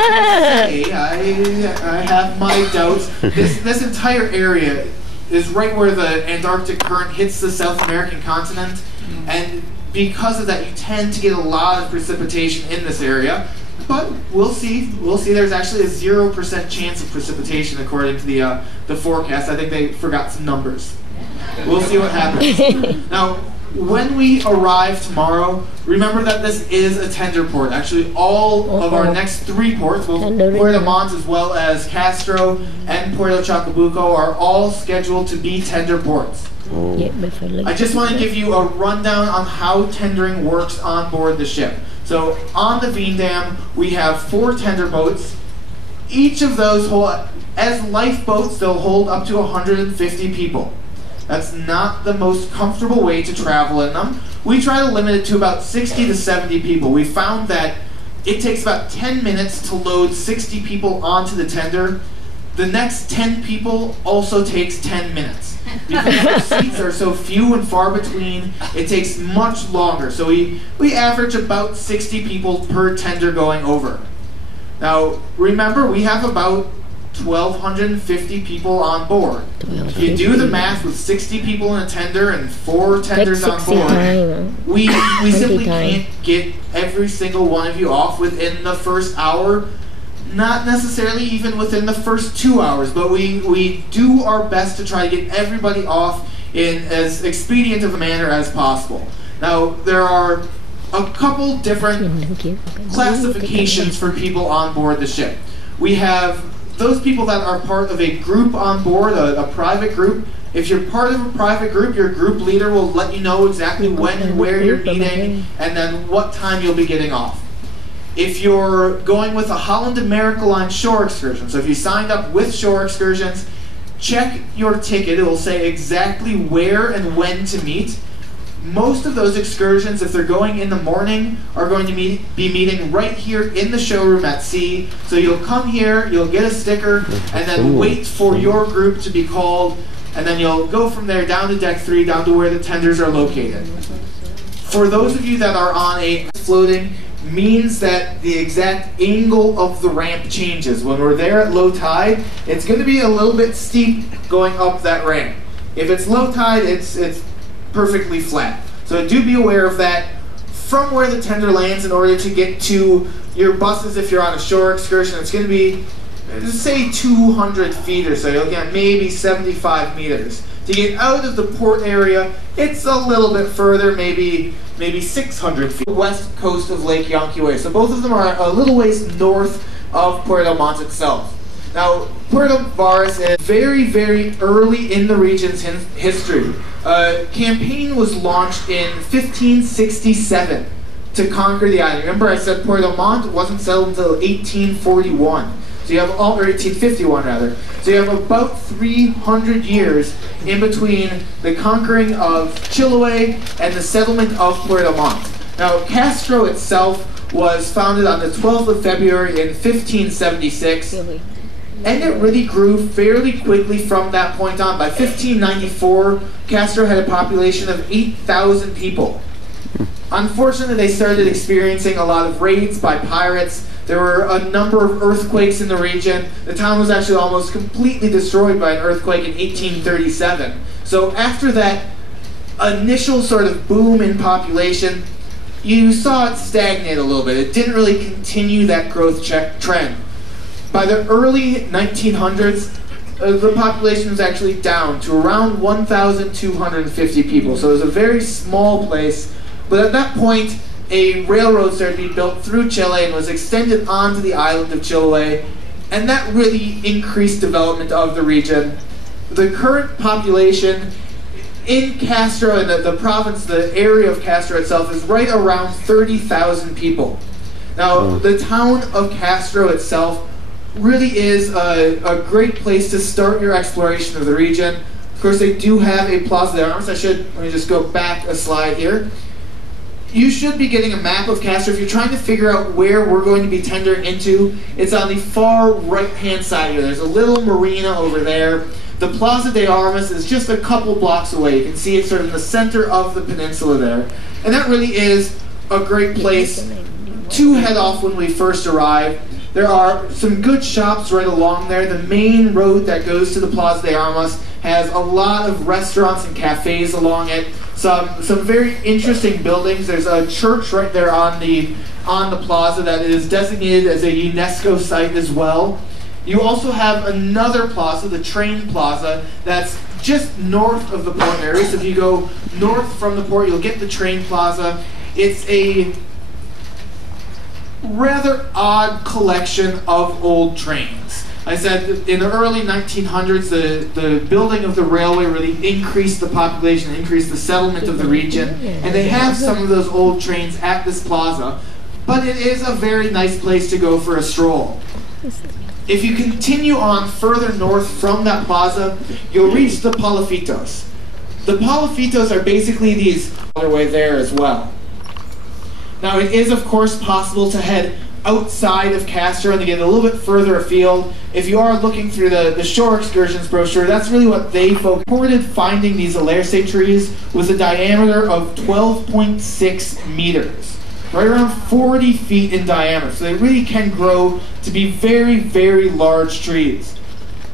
have my doubts. This entire area is right where the Antarctic current hits the South American continent, and because of that, you tend to get a lot of precipitation in this area. But we'll see. We'll see. There's actually a 0% chance of precipitation according to the forecast. I think they forgot some numbers. We'll see what happens. Now, when we arrive tomorrow, remember that this is a tender port. Actually, all of our next 3 ports, both Puerto Montt as well as Castro and Puerto Chacabuco, are all scheduled to be tender ports. I just want to give you a rundown on how tendering works on board the ship. So on the Veendam, we have 4 tender boats. Each of those hold, as lifeboats, they'll hold up to 150 people. That's not the most comfortable way to travel in them. We try to limit it to about 60 to 70 people. We found that it takes about 10 minutes to load 60 people onto the tender. The next 10 people also takes 10 minutes. Because the seats are so few and far between, it takes much longer. So we average about 60 people per tender going over. Now, remember, we have about 1,250 people on board. If you do the math with 60 people in a tender and 4 tenders on board, we simply can't get every single one of you off within the first hour. Not necessarily even within the first 2 hours, but we do our best to try to get everybody off in as expedient of a manner as possible. Now, there are a couple different classifications for people on board the ship. We have those people that are part of a group on board, a private group. If you're part of a private group, your group leader will let you know exactly when and where you're meeting and then what time you'll be getting off. If you're going with a Holland America Line shore excursion, so if you signed up with shore excursions, check your ticket. It will say exactly where and when to meet. Most of those excursions, if they're going in the morning, are going to be meeting right here in the showroom at sea. So you'll come here, you'll get a sticker, and then wait for your group to be called, and then you'll go from there down to deck 3, down to where the tenders are located. For those of you that are on a floating, means that the exact angle of the ramp changes. When we're there at low tide, it's going to be a little bit steep going up that ramp. If it's low tide, it's perfectly flat. So do be aware of that. From where the tender lands, in order to get to your buses, if you're on a shore excursion, it's going to be, say, 200 feet or so. You'll get maybe 75 meters. To get out of the port area, it's a little bit further, maybe 600 feet. West coast of Lake Yanquihue. So both of them are a little ways north of Puerto Montt itself. Now, Puerto Varas is very, very early in the region's history. A campaign was launched in 1567 to conquer the island. Remember, I said Puerto Montt wasn't settled until 1841. So you have or 1851 rather. So you have about 300 years in between the conquering of Chiloé and the settlement of Puerto Montt. Now, Castro itself was founded on the 12th of February in 1576. And it really grew fairly quickly from that point on. By 1594, Castro had a population of 8,000 people. Unfortunately, they started experiencing a lot of raids by pirates. There were a number of earthquakes in the region. The town was actually almost completely destroyed by an earthquake in 1837. So after that initial sort of boom in population, you saw it stagnate a little bit. It didn't really continue that growth trend. By the early 1900s, the population was actually down to around 1,250 people. So it was a very small place. But at that point, a railroad started to be built through Chile and was extended onto the island of Chiloé. And that really increased development of the region. The current population in Castro, and the province, the area of Castro itself, is right around 30,000 people. Now, the town of Castro itself really is a great place to start your exploration of the region. Of course, they do have a Plaza de Armas. Let me just go back a slide here. You should be getting a map of Castro. If you're trying to figure out where we're going to be tendering into, it's on the far right-hand side here. There's a little marina over there. The Plaza de Armas is just a couple blocks away. You can see it's sort of in the center of the peninsula there. And that really is a great place to head off when we first arrive. There are some good shops right along there. The main road that goes to the Plaza de Armas has a lot of restaurants and cafes along it. Some very interesting buildings. There's a church right there on the plaza that is designated as a UNESCO site as well. You also have another plaza, the train plaza, that's just north of the port area. So if you go north from the port, you'll get the train plaza. It's a rather odd collection of old trains. I said in the early 1900s, the building of the railway really increased the population, increased the settlement of the region, and they have some of those old trains at this plaza, but it is a very nice place to go for a stroll. If you continue on further north from that plaza, you'll reach the Palafitos. The Palafitos are basically these other way there as well. Now it is of course possible to head outside of Castro and to get a little bit further afield. If you are looking through the shore excursions brochure, that's really what they reported finding these Alerce trees with a diameter of 12.6 meters. Right around 40 feet in diameter. So they really can grow to be very, very large trees.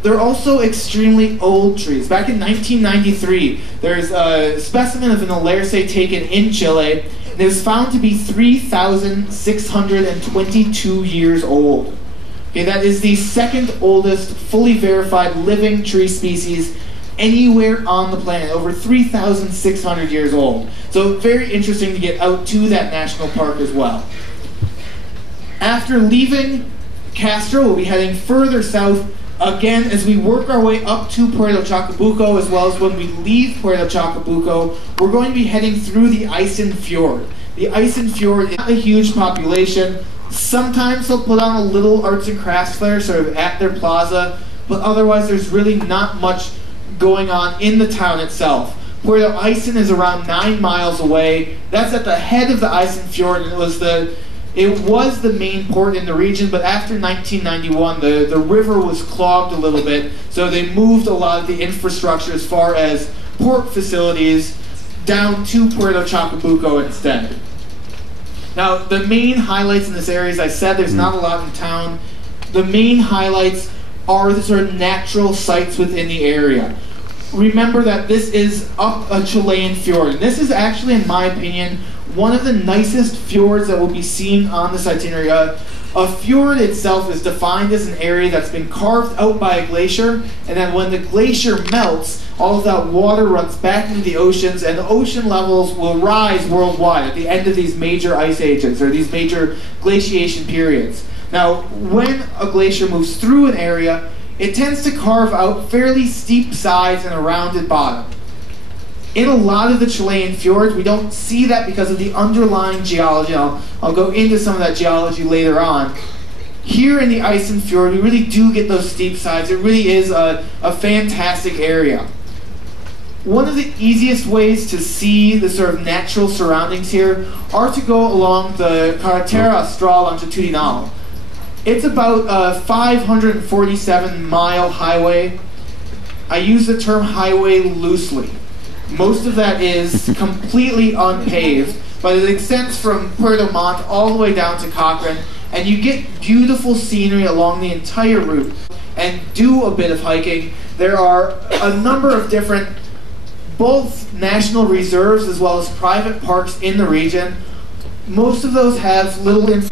They're also extremely old trees. Back in 1993, there's a specimen of an Alerce taken in Chile. And it was found to be 3,622 years old. Okay, that is the second oldest fully verified living tree species anywhere on the planet, over 3,600 years old. So very interesting to get out to that national park as well. After leaving Castro, we'll be heading further south again as we work our way up to Puerto Chacabuco, as well as when we leave Puerto Chacabuco, we're going to be heading through the Isen Fjord. The Isen Fjord is not a huge population. Sometimes they'll put on a little arts and crafts fair sort of at their plaza, but otherwise there's really not much going on in the town itself. Puerto Isen is around 9 miles away. That's at the head of the Isen Fjord, and it was the main port in the region, but after 1991, the river was clogged a little bit, so they moved a lot of the infrastructure as far as port facilities down to Puerto Chacabuco instead. Now, the main highlights in this area, as I said, there's not a lot in town. The main highlights are the sort of natural sites within the area. Remember that this is up a Chilean fjord, and this is actually, in my opinion, one of the nicest fjords that will be seen on this itinerary. A fjord itself is defined as an area that's been carved out by a glacier, and then when the glacier melts, all of that water runs back into the oceans, and the ocean levels will rise worldwide at the end of these major ice ages, or these major glaciation periods. Now, when a glacier moves through an area, it tends to carve out fairly steep sides and a rounded bottom. In a lot of the Chilean fjords, we don't see that because of the underlying geology. I'll go into some of that geology later on. Here in the Isen Fjord, we really do get those steep sides. It really is a fantastic area. One of the easiest ways to see the sort of natural surroundings here are to go along the Carretera Austral Longitudinal. It's about a 547-mile highway. I use the term highway loosely. Most of that is completely unpaved, but it extends from Puerto Montt all the way down to Cochrane, and you get beautiful scenery along the entire route and do a bit of hiking. There are a number of different, both national reserves as well as private parks in the region. Most of those have little influence.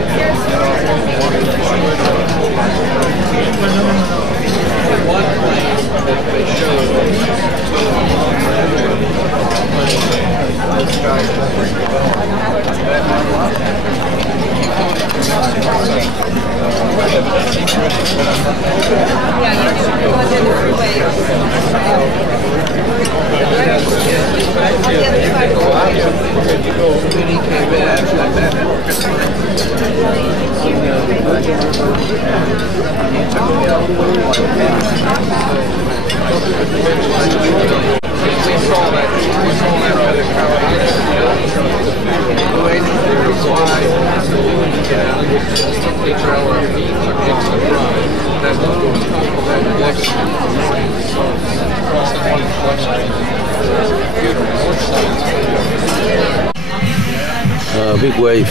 Big wave.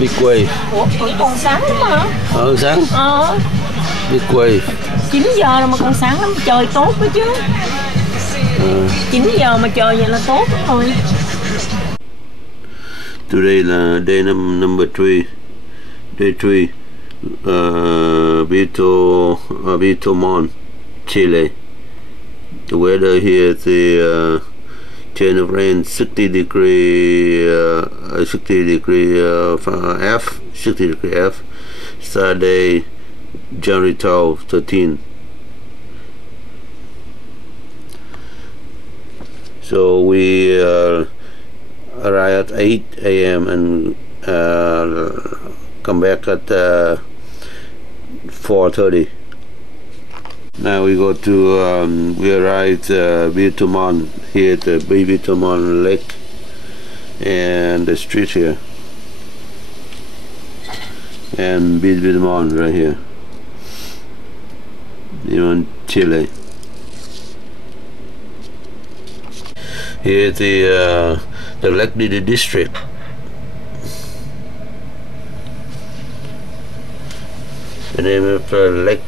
Big wave. Ủa, còn sáng lắm mà. Sáng. Big wave. 9 giờ rồi mà còn sáng lắm, trời tốt đó chứ. 9 giờ mà trời vậy là tốt lắm rồi. Today là day number 3. Day 3. Vito Mon, Chile. The weather here is the chain of rain 60 degree F. Saturday, January 12, 13. So we arrive at 8 a.m. and come back at 4:30. Now we go to we arrived Vito Mon here at the Vito Mon Lake and the street here, and Vito Mon right here in Chile. Here the Lake district. The name of Lake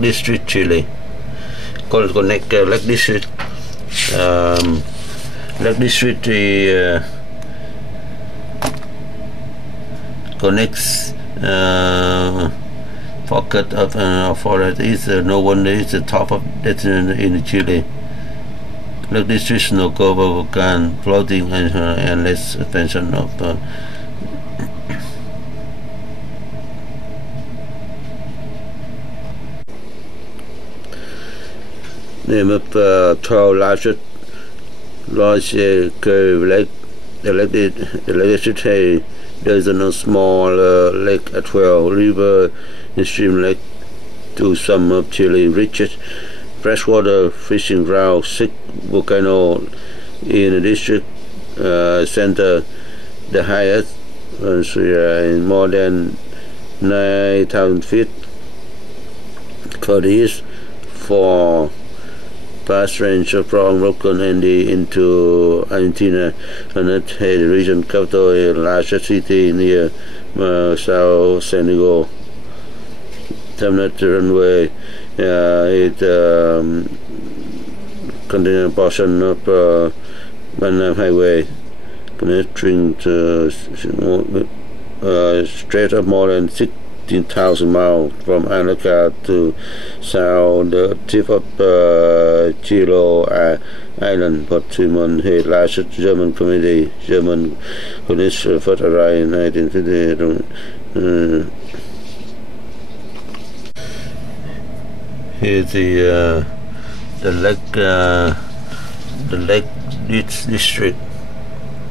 District, Chile. Connect Lake District. Lake District connects pocket of forest is no wonder it's the top of that's in Chile. Lake District snow cover volcano floating and less expansion of name of 12 large curved lake. The lake district there's no small lake at 12 river and stream lake to some of Chile richest freshwater fishing ground, 6 volcano in the district center, the highest in more than 9,000 feet for the east, for past range from Morocco and into Argentina, and it has the region capital, a largest city near South San Diego. Terminate runway, it contains a portion of Banam Highway connecting to straight up more than 16,000 miles from Antarctica to south the tip of Chilo Island. Portimon, the largest German community. German colonists first arrived in 1950. Here's the Lake District,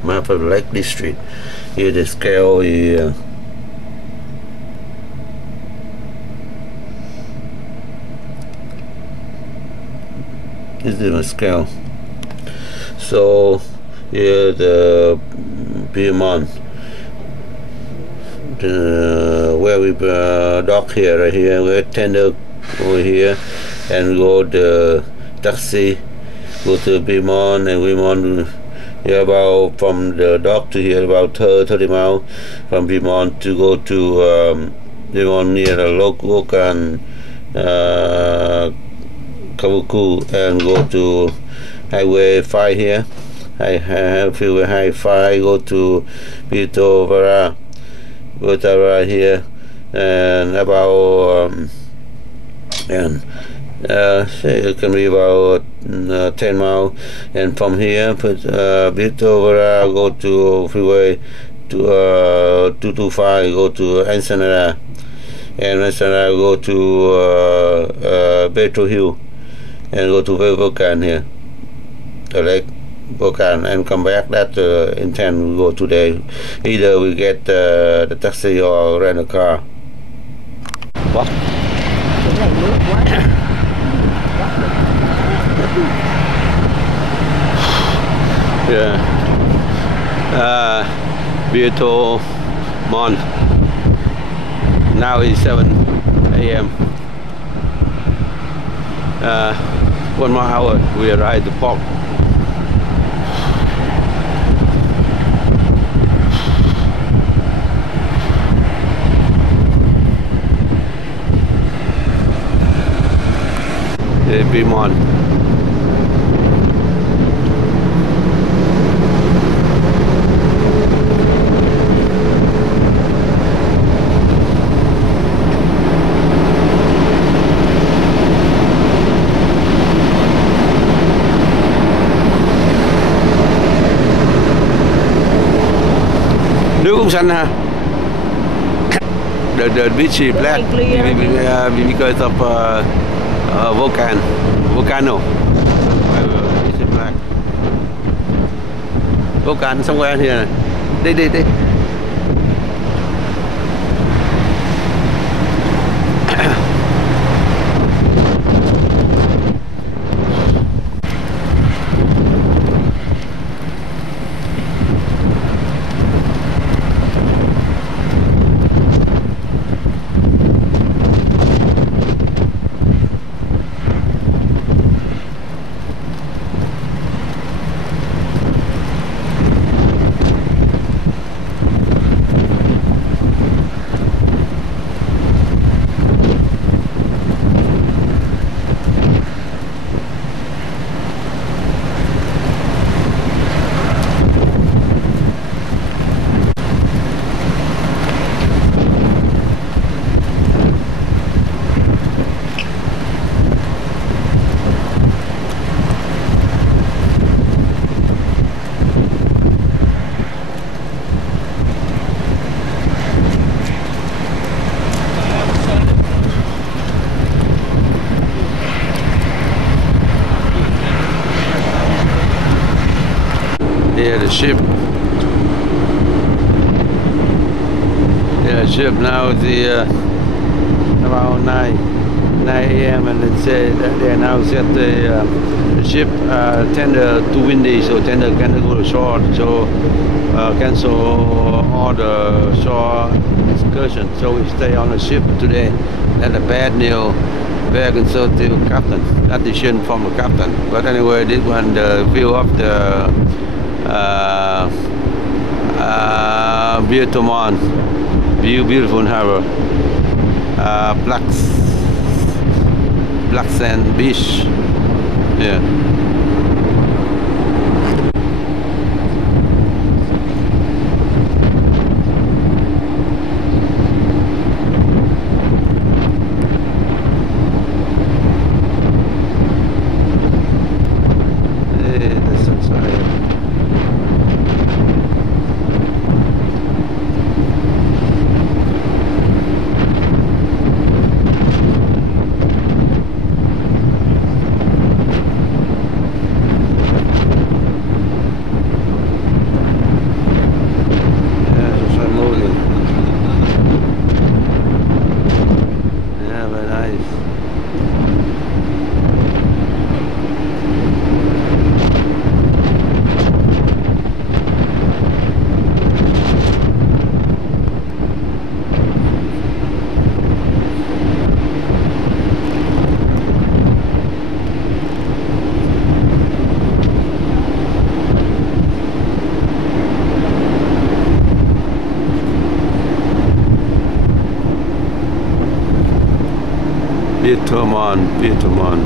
map of Lake District. Here the scale is this is a scale. So here the Piedmont, where we dock here, right here, we tender over here, and go the taxi, go to Piedmont, and we want here about from the dock to here about 30 miles from Piedmont to go to Piedmont near the local and Kabuku, and go to Highway 5 here. I have Highway 5, go to Pito Vara, go to right here, and about and It can be about 10 miles, and from here put a bit over go to freeway to 225, go to Ensenada, and Ensenada go to Petro Hill, and go to Volcan here, the lake Volcan, and come back. That intent we go today. Either we get the taxi or rent a car. What? Yeah. Beautiful month. Now it's 7 a.m. 1 more hour we arrive at the park. Beaumont. Nước cũng xanh ha. The beach is black because of volcano. It's black. Volcano somewhere here. Đi. Yeah, the ship. Yeah, ship now is around 9 a.m. and it said that they now set the ship tender too windy, so tender can't go to shore, so cancel all the shore excursion. So we stay on the ship today. That's a bad news. Very conservative captain. That decision from the captain. But anyway, this one the view of the beautiful harbor, black sand beach. Yeah. Bituman.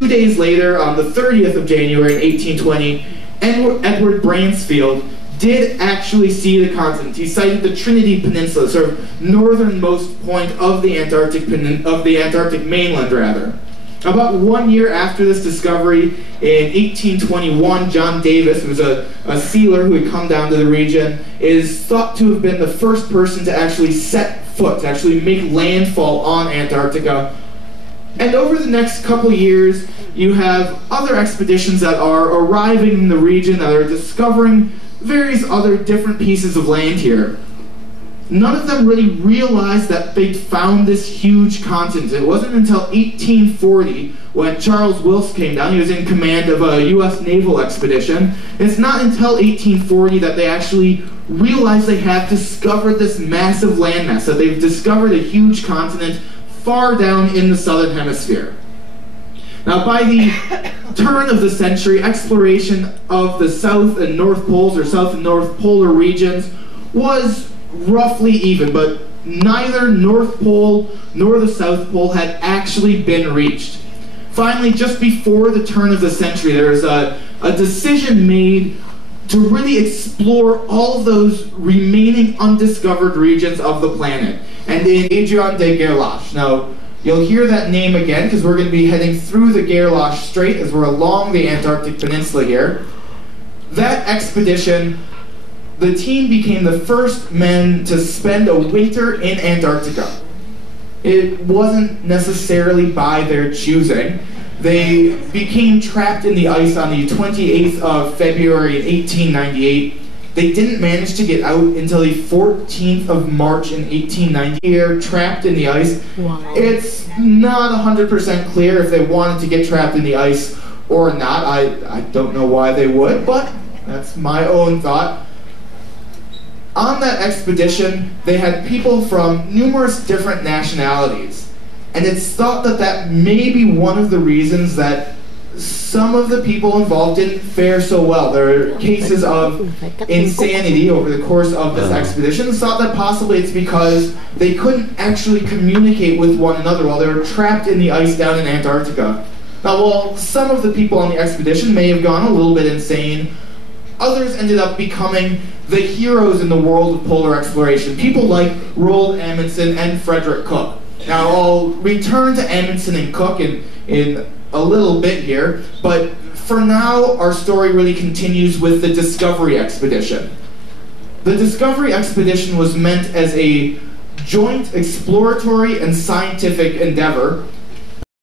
2 days later, on the 30th of January 1820, Edward Bransfield did actually see the continent. He sighted the Trinity Peninsula, sort of northernmost point of the Antarctic mainland, rather. About 1 year after this discovery, in 1821, John Davis, who was a sealer who had come down to the region, is thought to have been the first person to actually set foot, to actually make landfall on Antarctica. And over the next couple years, you have other expeditions that are arriving in the region, that are discovering various other different pieces of land here. None of them really realized that they'd found this huge continent. It wasn't until 1840 when Charles Wilkes came down. He was in command of a U.S. naval expedition. It's not until 1840 that they actually realized they have discovered this massive landmass, that they've discovered a huge continent far down in the southern hemisphere. Now, by the turn of the century, exploration of the South and North Poles, or South and North Polar regions, was roughly even, but neither North Pole nor the South Pole had actually been reached. Finally, just before the turn of the century, there was a decision made to really explore all of those remaining undiscovered regions of the planet. And in Adrian de Gerlache. Now, you'll hear that name again because we're going to be heading through the Gerlache Strait as we're along the Antarctic Peninsula here. That expedition, the team became the first men to spend a winter in Antarctica. It wasn't necessarily by their choosing. They became trapped in the ice on the 28th of February in 1898. They didn't manage to get out until the 14th of March in 1890. They're trapped in the ice. Wow. It's not 100% clear if they wanted to get trapped in the ice or not. I don't know why they would, but that's my own thought. On that expedition, they had people from numerous different nationalities. And it's thought that that may be one of the reasons that some of the people involved didn't fare so well. There are cases of insanity over the course of this expedition. It's thought that possibly it's because they couldn't actually communicate with one another while they were trapped in the ice down in Antarctica. Now, while some of the people on the expedition may have gone a little bit insane, others ended up becoming the heroes in the world of polar exploration. People like Roald Amundsen and Frederick Cook. Now, I'll return to Amundsen and Cook in a little bit here, but for now, our story really continues with the Discovery Expedition. The Discovery Expedition was meant as a joint exploratory and scientific endeavor